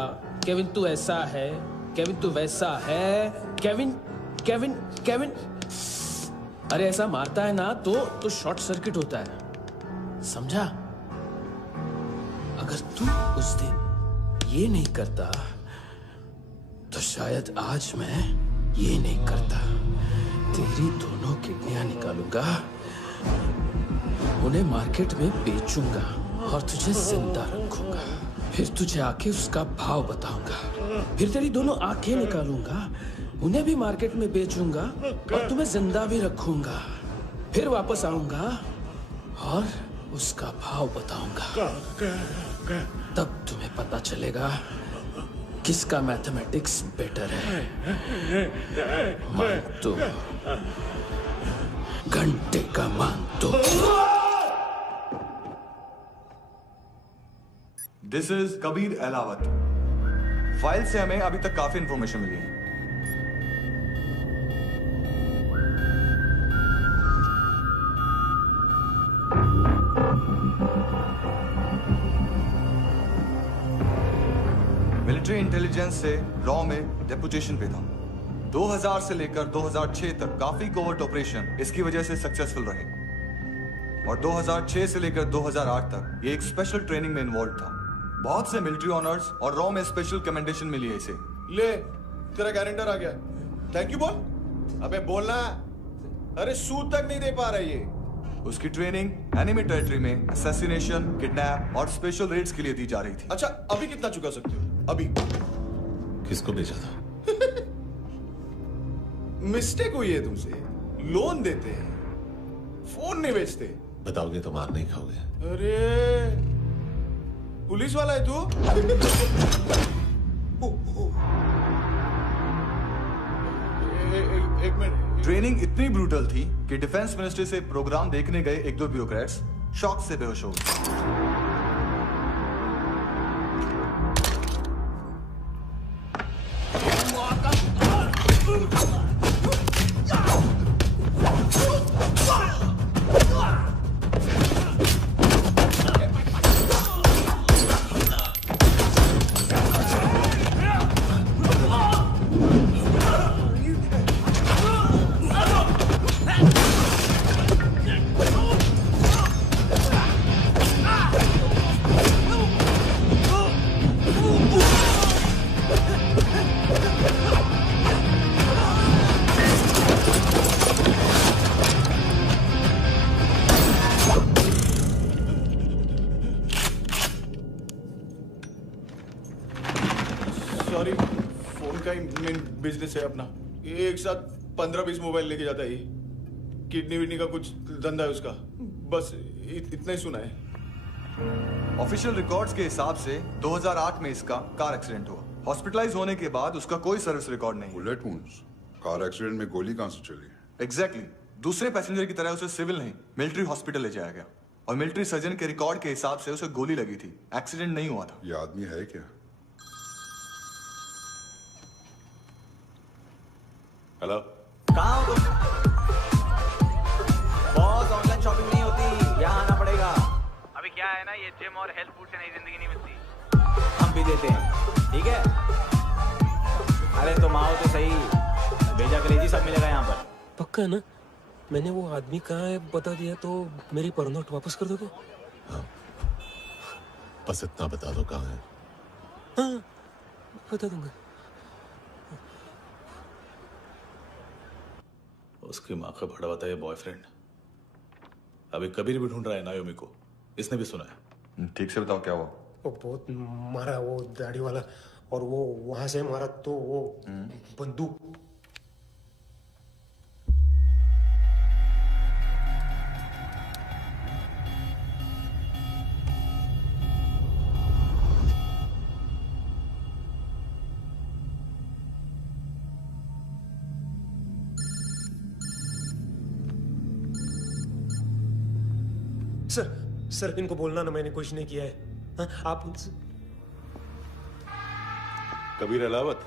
केविन तू ऐसा है, केविन तू वैसा है, केविन केविन केविन। अरे ऐसा मारता है ना तो शॉर्ट सर्किट होता है, समझा? अगर तू उस दिन ये नहीं करता तो शायद आज मैं ये नहीं करता। तेरी दोनों किडनियां निकालूंगा, उन्हें मार्केट में बेचूंगा और तुझे जिंदा रखूंगा। फिर तुझे आके उसका भाव बताऊंगा। फिर तेरी दोनों आंखें निकालूंगा, उन्हें भी मार्केट में बेचूंगा और तुम्हें जिंदा भी रखूंगा। फिर वापस आऊंगा और उसका भाव बताऊंगा। तब तुम्हें पता चलेगा किसका मैथमेटिक्स बेटर है। मानतो, घंटे का मानतो। This is Kabir Ahlawat. File से हमें अभी तक काफी इंफॉर्मेशन मिली है। मिलिट्री इंटेलिजेंस से रॉ में डेपुटेशन पे था। 2000 से लेकर 2006 तक काफी कोवर्ट ऑपरेशन इसकी वजह से सक्सेसफुल रहे, और 2006 से लेकर 2008 तक ये एक स्पेशल ट्रेनिंग में इन्वॉल्व था। बहुत से मिलिट्री ऑनर्स और रॉ में स्पेशल कमेंडेशन मिली है इसे। ले, तेरा गारंटर आ गया। थैंक यू बोल। अबे बोलना। अरे सूद तक नहीं दे पा रहा ये। उसकी ट्रेनिंग एनिमी टेरिटरी में असैसिनेशन, किडनैप और स्पेशल रेड्स के लिए दी जा रही थी। अच्छा अभी कितना चुका सकते हो? अभी किसको भेजा था? मिस्टेक हुई है तुमसे। लोन देते हैं, फोन नहीं बेचते। बताओगे तो मार नहीं खाओगे। अरे पुलिस वाला है तू? एक मिनट। ट्रेनिंग इतनी ब्रूटल थी कि डिफेंस मिनिस्ट्री से प्रोग्राम देखने गए एक दो ब्यूरोक्रेट्स शॉक से बेहोश हो गए। सॉरी, फोन का ही मेन बिजनेस है अपना। एक साथ 15-20 मोबाइल लेके जाता है। किडनी विडनी का कुछ धंधा है उसका। बस इतना ही सुना है। ऑफिशियल रिकॉर्ड्स के हिसाब से 2008 में इसका कार एक्सीडेंट हुआ। हॉस्पिटलाइज होने के बाद उसका कोई सर्विस रिकॉर्ड नहीं। Bullet wounds. कार एक्सीडेंट में गोली कहां से चली? एग्जैक्टली। दूसरे पैसेंजर की तरह उसे सिविल नहीं, मिलिट्री हॉस्पिटल ले जाया गया और मिलिट्री सर्जन के रिकॉर्ड के हिसाब से उसे गोली लगी थी। एक्सीडेंट नहीं हुआ था। ये आदमी है क्या? हेलो, कहाँ हो तुम? बॉस, ऑनलाइन शॉपिंग नहीं होती, यहाँ आना पड़ेगा। अभी क्या है ना, ये जिम और हेल्थ फूड से नई जिंदगी नहीं मिलती। हम भी देते हैं, ठीक है? अरे तुम आओ तो सही, भेजा करेजी सब मिलेगा यहाँ पर। पक्का ना? मैंने वो आदमी कहाँ है बता दिया तो मेरी पर नोट वापस कर दोगे? हाँ, बस इतना बता दो कहाँ है। हाँ, बता दूंगा। उसकी माँ का भड़ा बताया बॉयफ्रेंड अभी कबीर भी ढूंढ रहा है नायोमी को। इसने भी सुना है। ठीक से बताओ क्या हुआ? वो बहुत मारा, वो दाढ़ी वाला, और वो वहां से मारा तो वो बंदूक। सर इनको बोलना ना मैंने कुछ नहीं किया है। हाँ, आप कबीर अलावत,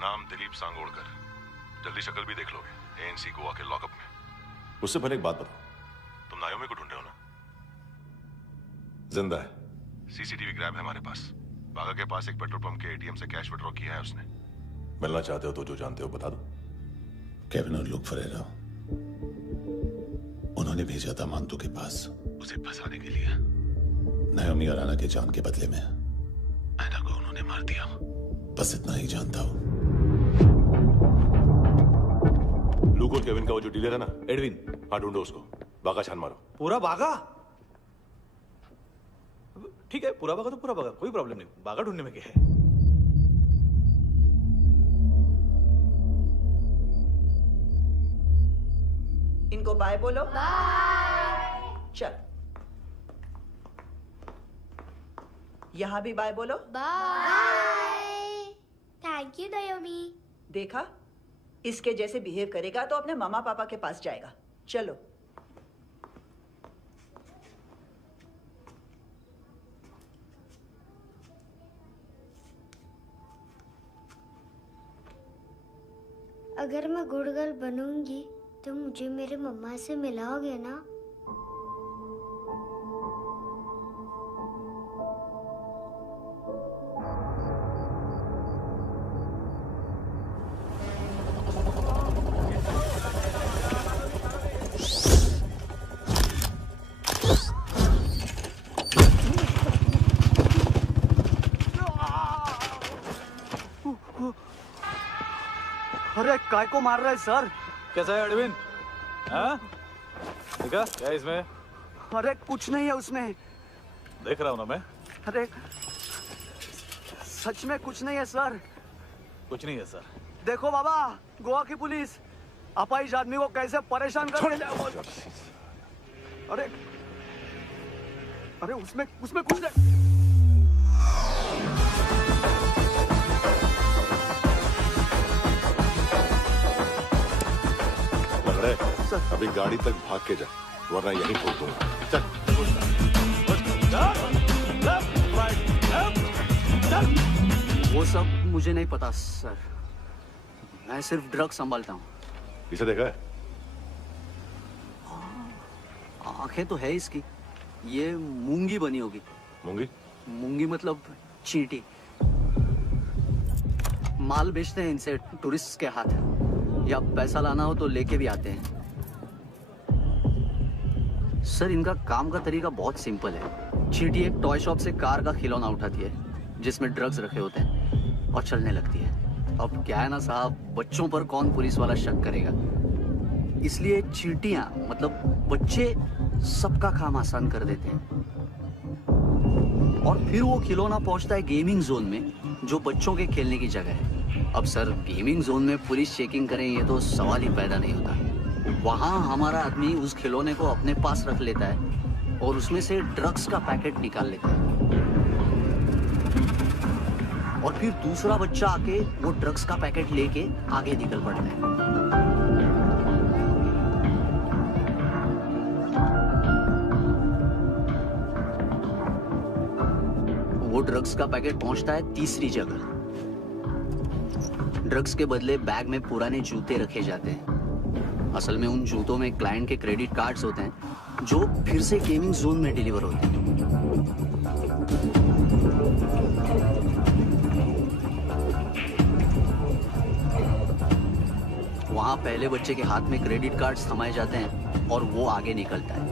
नाम दिलीप सांगोड़कर। जल्दी शक्ल भी देख लोगे एएनसी गोवा के लॉकअप में। उससे पहले एक बात बताओ, तुम नायोमी को ढूंढ रहे हो ना? जिंदा है। सीसीटीवी ग्रैब है हमारे पास। बागा के पास एक पेट्रोल पंप के एटीएम से कैश विड्रॉ किया है उसने। मिलना चाहते हो तो जो जानते हो बता दो। केविन और लुक फरेरा, उन्होंने भेजा था मांतू के पास उसे फंसाने के लिए। नायोमी और आना के जान के बदले में आना को उन्होंने मार दिया। बस इतना ही जानता हूं। लूक और केविन का वो जो डीलर है ना, एडविन, हाँ ढूंढो उसको। बागा छान मारो। पूरा बागा? ठीक है, पूरा बागा तो पूरा बागा, कोई प्रॉब्लम नहीं। बागा ढूंढने में क्या है? इनको बाय बोलो। बाय। चल, यहां भी बाय बोलो। बाय। Thank you नायोमी। देखा, इसके जैसे बिहेव करेगा तो अपने मामा पापा के पास जाएगा। चलो। अगर मैं गुड गर्ल बनूंगी तो मुझे मेरे मम्मा से मिलाओगे ना? अरे काय को मार रहा है सर? कैसा है अरविंद? हाँ? देखा क्या है इसमें? अरे कुछ नहीं है उसमें। देख रहा हूँ ना मैं। अरे सच में कुछ नहीं है सर। कुछ नहीं है सर। देखो बाबा, गोवा की पुलिस अपाहिज आदमी को कैसे परेशान कर रही है। अरे अरे उसमें कुछ नहीं। अभी गाड़ी तक भाग के जा, वरना यहीं ठोक दूंगा। चल। वो सब मुझे नहीं पता सर, मैं सिर्फ ड्रग संभालता हूँ। इसे देखा है? आंखें तो है इसकी, ये मूंगी बनी होगी। मूंगी? मूंगी मतलब चींटी। माल बेचते हैं इनसे टूरिस्ट के हाथ, या पैसा लाना हो तो लेके भी आते हैं। सर इनका काम का तरीका बहुत सिंपल है। चींटी एक टॉय शॉप से कार का खिलौना उठाती है जिसमें ड्रग्स रखे होते हैं और चलने लगती है। अब क्या है ना साहब, बच्चों पर कौन पुलिस वाला शक करेगा, इसलिए चींटियां मतलब बच्चे सबका काम आसान कर देते हैं। और फिर वो खिलौना पहुंचता है गेमिंग जोन में, जो बच्चों के खेलने की जगह है। अब सर गेमिंग जोन में पुलिस चेकिंग करें ये तो सवाल ही पैदा नहीं होता। वहां हमारा आदमी उस खिलौने को अपने पास रख लेता है और उसमें से ड्रग्स का पैकेट निकाल लेता है, और फिर दूसरा बच्चा आके वो ड्रग्स का पैकेट लेके आगे निकल पड़ता है। वो ड्रग्स का पैकेट पहुंचता है तीसरी जगह। ड्रग्स के बदले बैग में पुराने जूते रखे जाते हैं। असल में उन जूतों में क्लाइंट के क्रेडिट कार्ड्स होते हैं जो फिर से गेमिंग जोन में डिलीवर होते हैं। वहां पहले बच्चे के हाथ में क्रेडिट कार्ड्स थमाए जाते हैं और वो आगे निकलता है।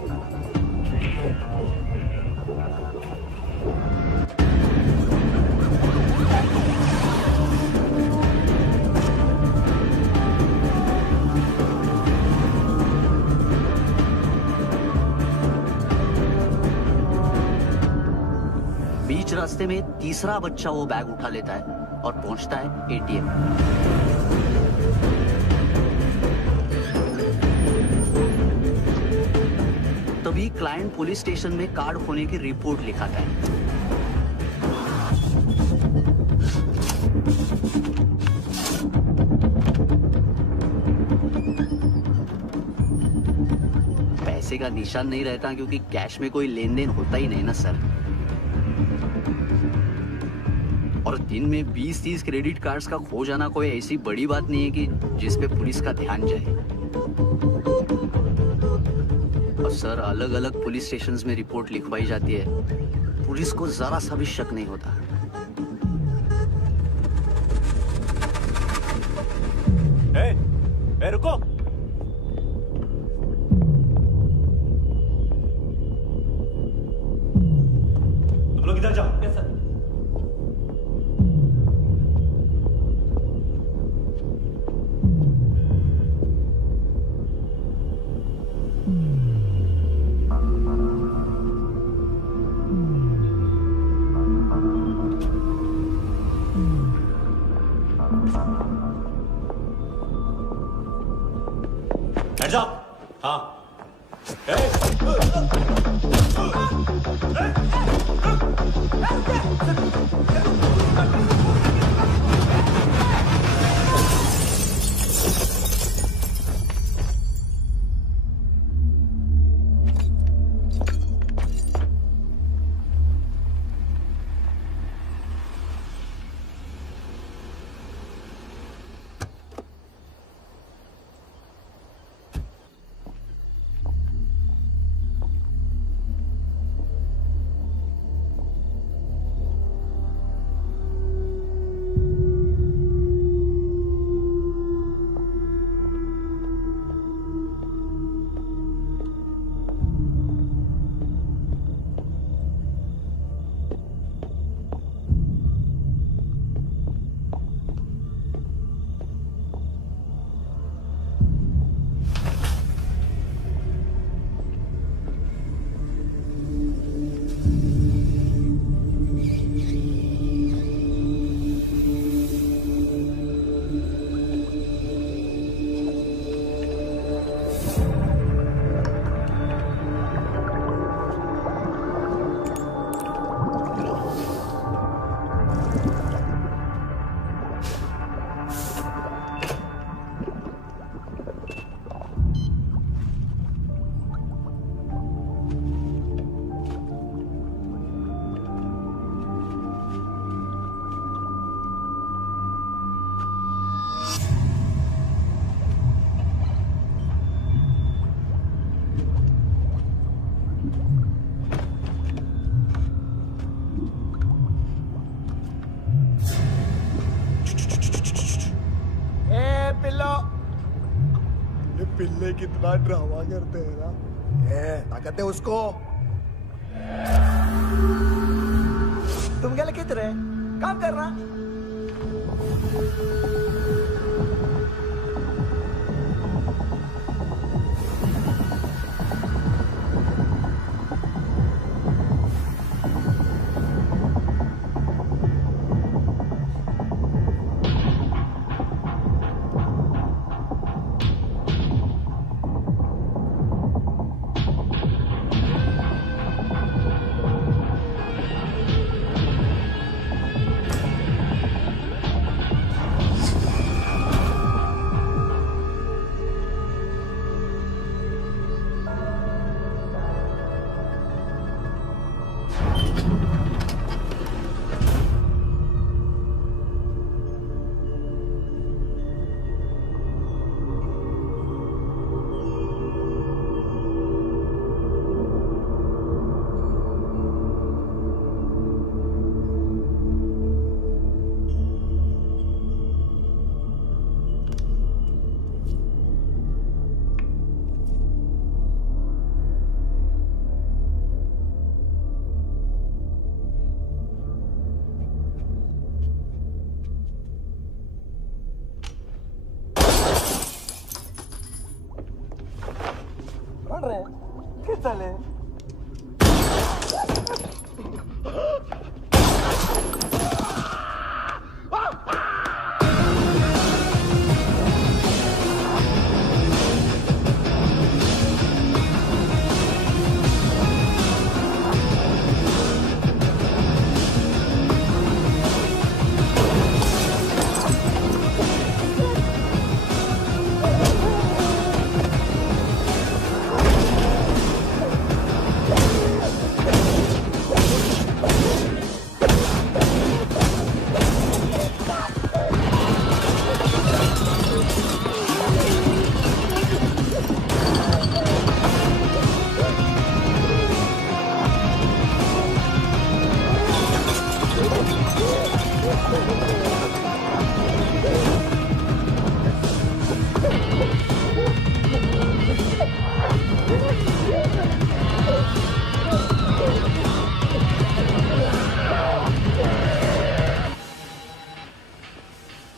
बीच रास्ते में तीसरा बच्चा वो बैग उठा लेता है और पहुंचता है एटीएम। तभी क्लाइंट पुलिस स्टेशन में कार्ड खोने की रिपोर्ट लिखाता है। पैसे का निशान नहीं रहता क्योंकि कैश में कोई लेन देन होता ही नहीं ना सर। और दिन में 20-30 क्रेडिट कार्ड्स का खो जाना कोई ऐसी बड़ी बात नहीं है कि जिस पे पुलिस का ध्यान जाए। और सर अलग अलग पुलिस स्टेशंस में रिपोर्ट लिखवाई जाती है, पुलिस को जरा सा भी शक नहीं होता। ए, रुको। तुम लोग इधर जाओ। Yes sir. Heads up! हाँ। ए पिल्लो, ये पिल्ले कितना ड्रामा करते हैं ना। ए ताकत है उसको। तुम क्या लिखित रहे? काम करना।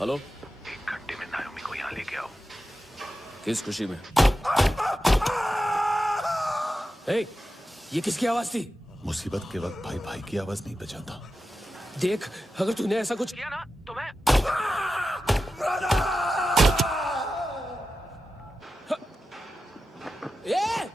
हेलो, 1 घंटे में नायोमी को यहाँ लेके आओ। किस खुशी में? ए, ये किसकी आवाज थी? मुसीबत के वक्त भाई भाई की आवाज नहीं बचाता। देख, अगर तूने ऐसा कुछ किया ना तो मैं ए!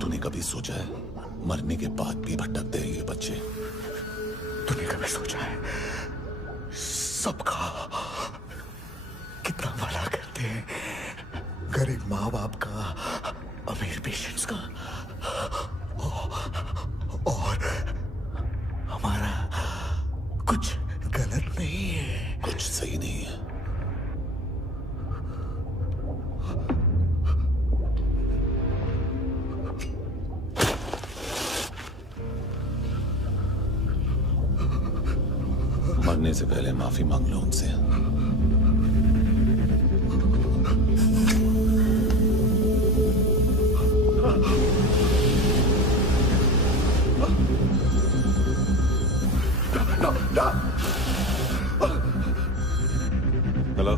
तूने कभी सोचा है मरने के बाद भी भटकते हैं ये बच्चे? तूने कभी सोचा है सबका कितना भला करते हैं? गरीब माँ बाप का, अमीर पेशेंट्स का, और हमारा कुछ गलत नहीं है। कुछ सही नहीं है। मरने से पहले माफी मांग लो उनसे। हेलो,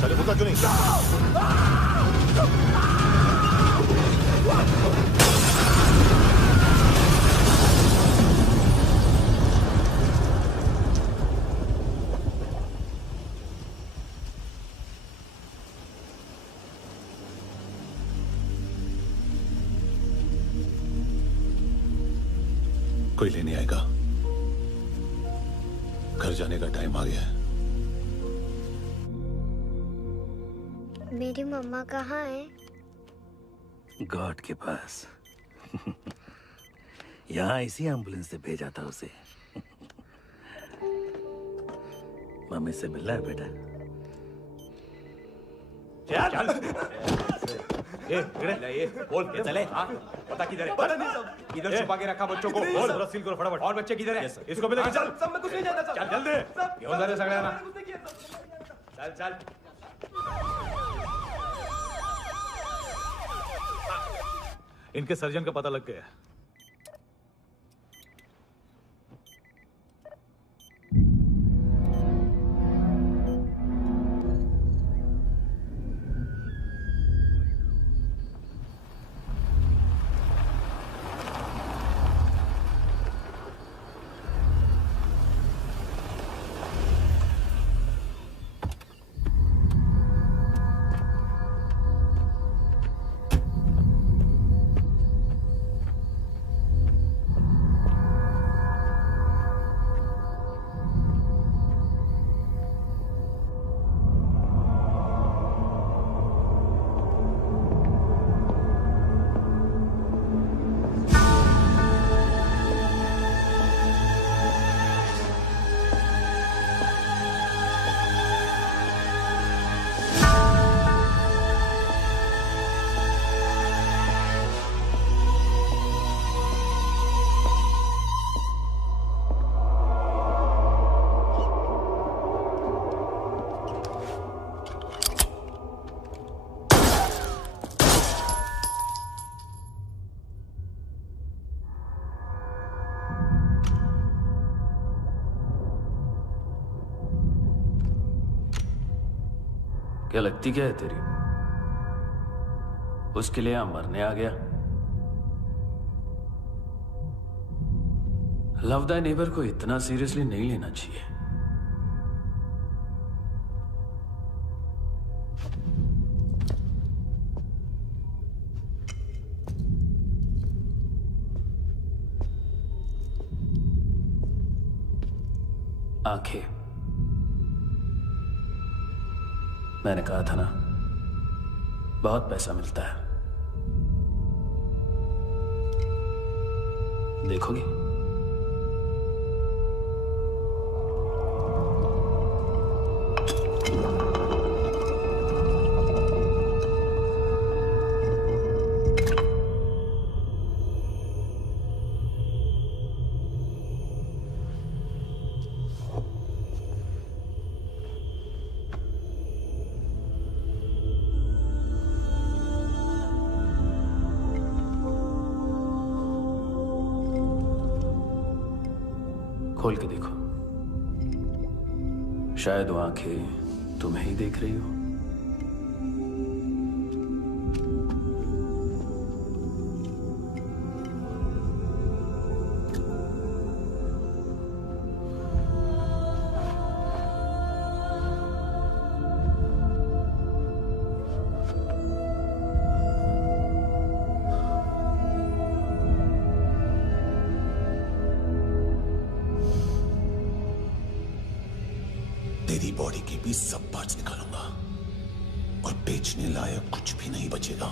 चले मुद्दा क्यों नहीं? कोई लेने आएगा। घर जाने का टाइम आ गया है। मेरी मम्मा कहाँ है? गॉड के पास। यहाँ इसी एम्बुलेंस से भेजा था उसे। मम्मी से मिलना है बेटा। चल ये बोल के चले। हाँ पता किधर है? पता नहीं सब किधर छुपा के रखा बच्चों को। बोल पूरा सील करो फटाफट। और बच्चे किधर है? इसको भी लेके चल। सब मैं कुछ नहीं जानता। चल जल्दी क्यों जा रहे सगळे ना। चल चल इनके सर्जन का पता लग गया। क्या लगती क्या है तेरी? उसके लिए यहां मरने आ गया? लव द नेबर को इतना सीरियसली नहीं लेना चाहिए। आंखें, मैंने कहा था ना, बहुत पैसा मिलता है। देखोगी? खोल के देखो, शायद वो आंखें तुम्हें ही देख रही हो। तेरी बॉडी के भी सब पार्ट्स निकालूंगा और बेचने लायक कुछ भी नहीं बचेगा।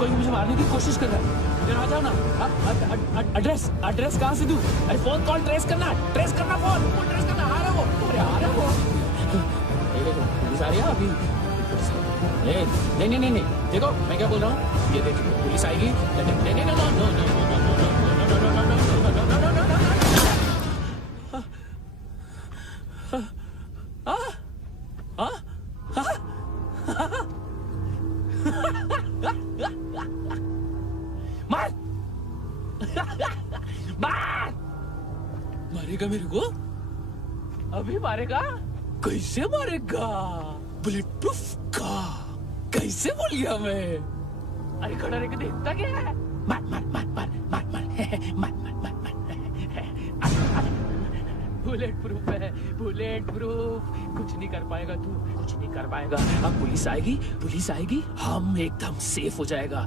कोई मुझे मारने की कोशिश कर रहा है। इधर आ जाओ ना। एड्रेस कहाँ से दूं? अरे फोन कॉल ट्रेस करना फोन ट्रेस करना। आ रहा वो, अरे आ रहा वो। देखो पुलिस आ रही है अभी। नहीं देखो मैं क्या बोल रहा हूँ, ये देखो पुलिस आएगी। मारेगा मेरे को? अभी मारेगा? कैसे मारेगा? बुलेट प्रूफ का कैसे बोल गया मैं? अरे खड़ा रह के देखता क्या है? मार बुलेट प्रूफ है, बुलेट प्रूफ। कुछ नहीं कर पाएगा तू, कुछ नहीं कर पाएगा। अब पुलिस आएगी, हम एकदम सेफ हो जाएगा।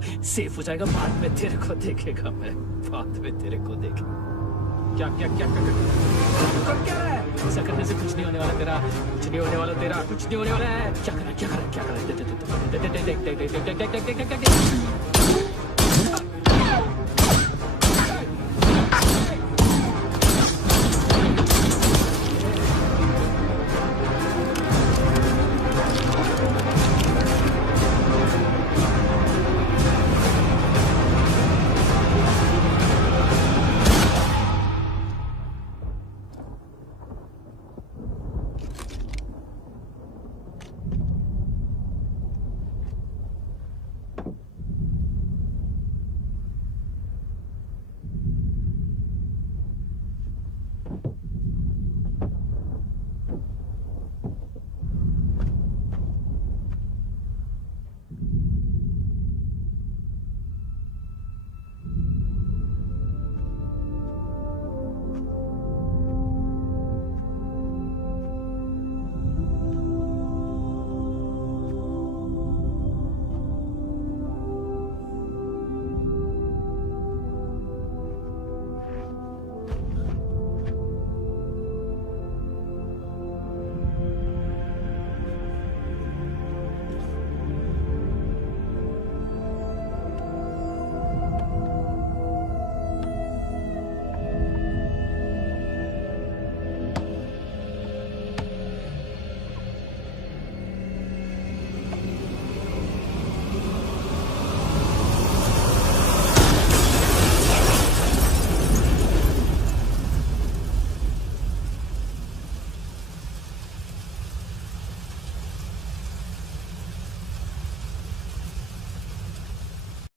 बाद में तेरे को देखेगा मैं, बाद में तेरे को देखेगा। क्या है? ऐसा करने से कुछ नहीं होने वाला तेरा, कुछ नहीं होने वाला तेरा, कुछ नहीं होने वाला है। क्या कर रहा है? देख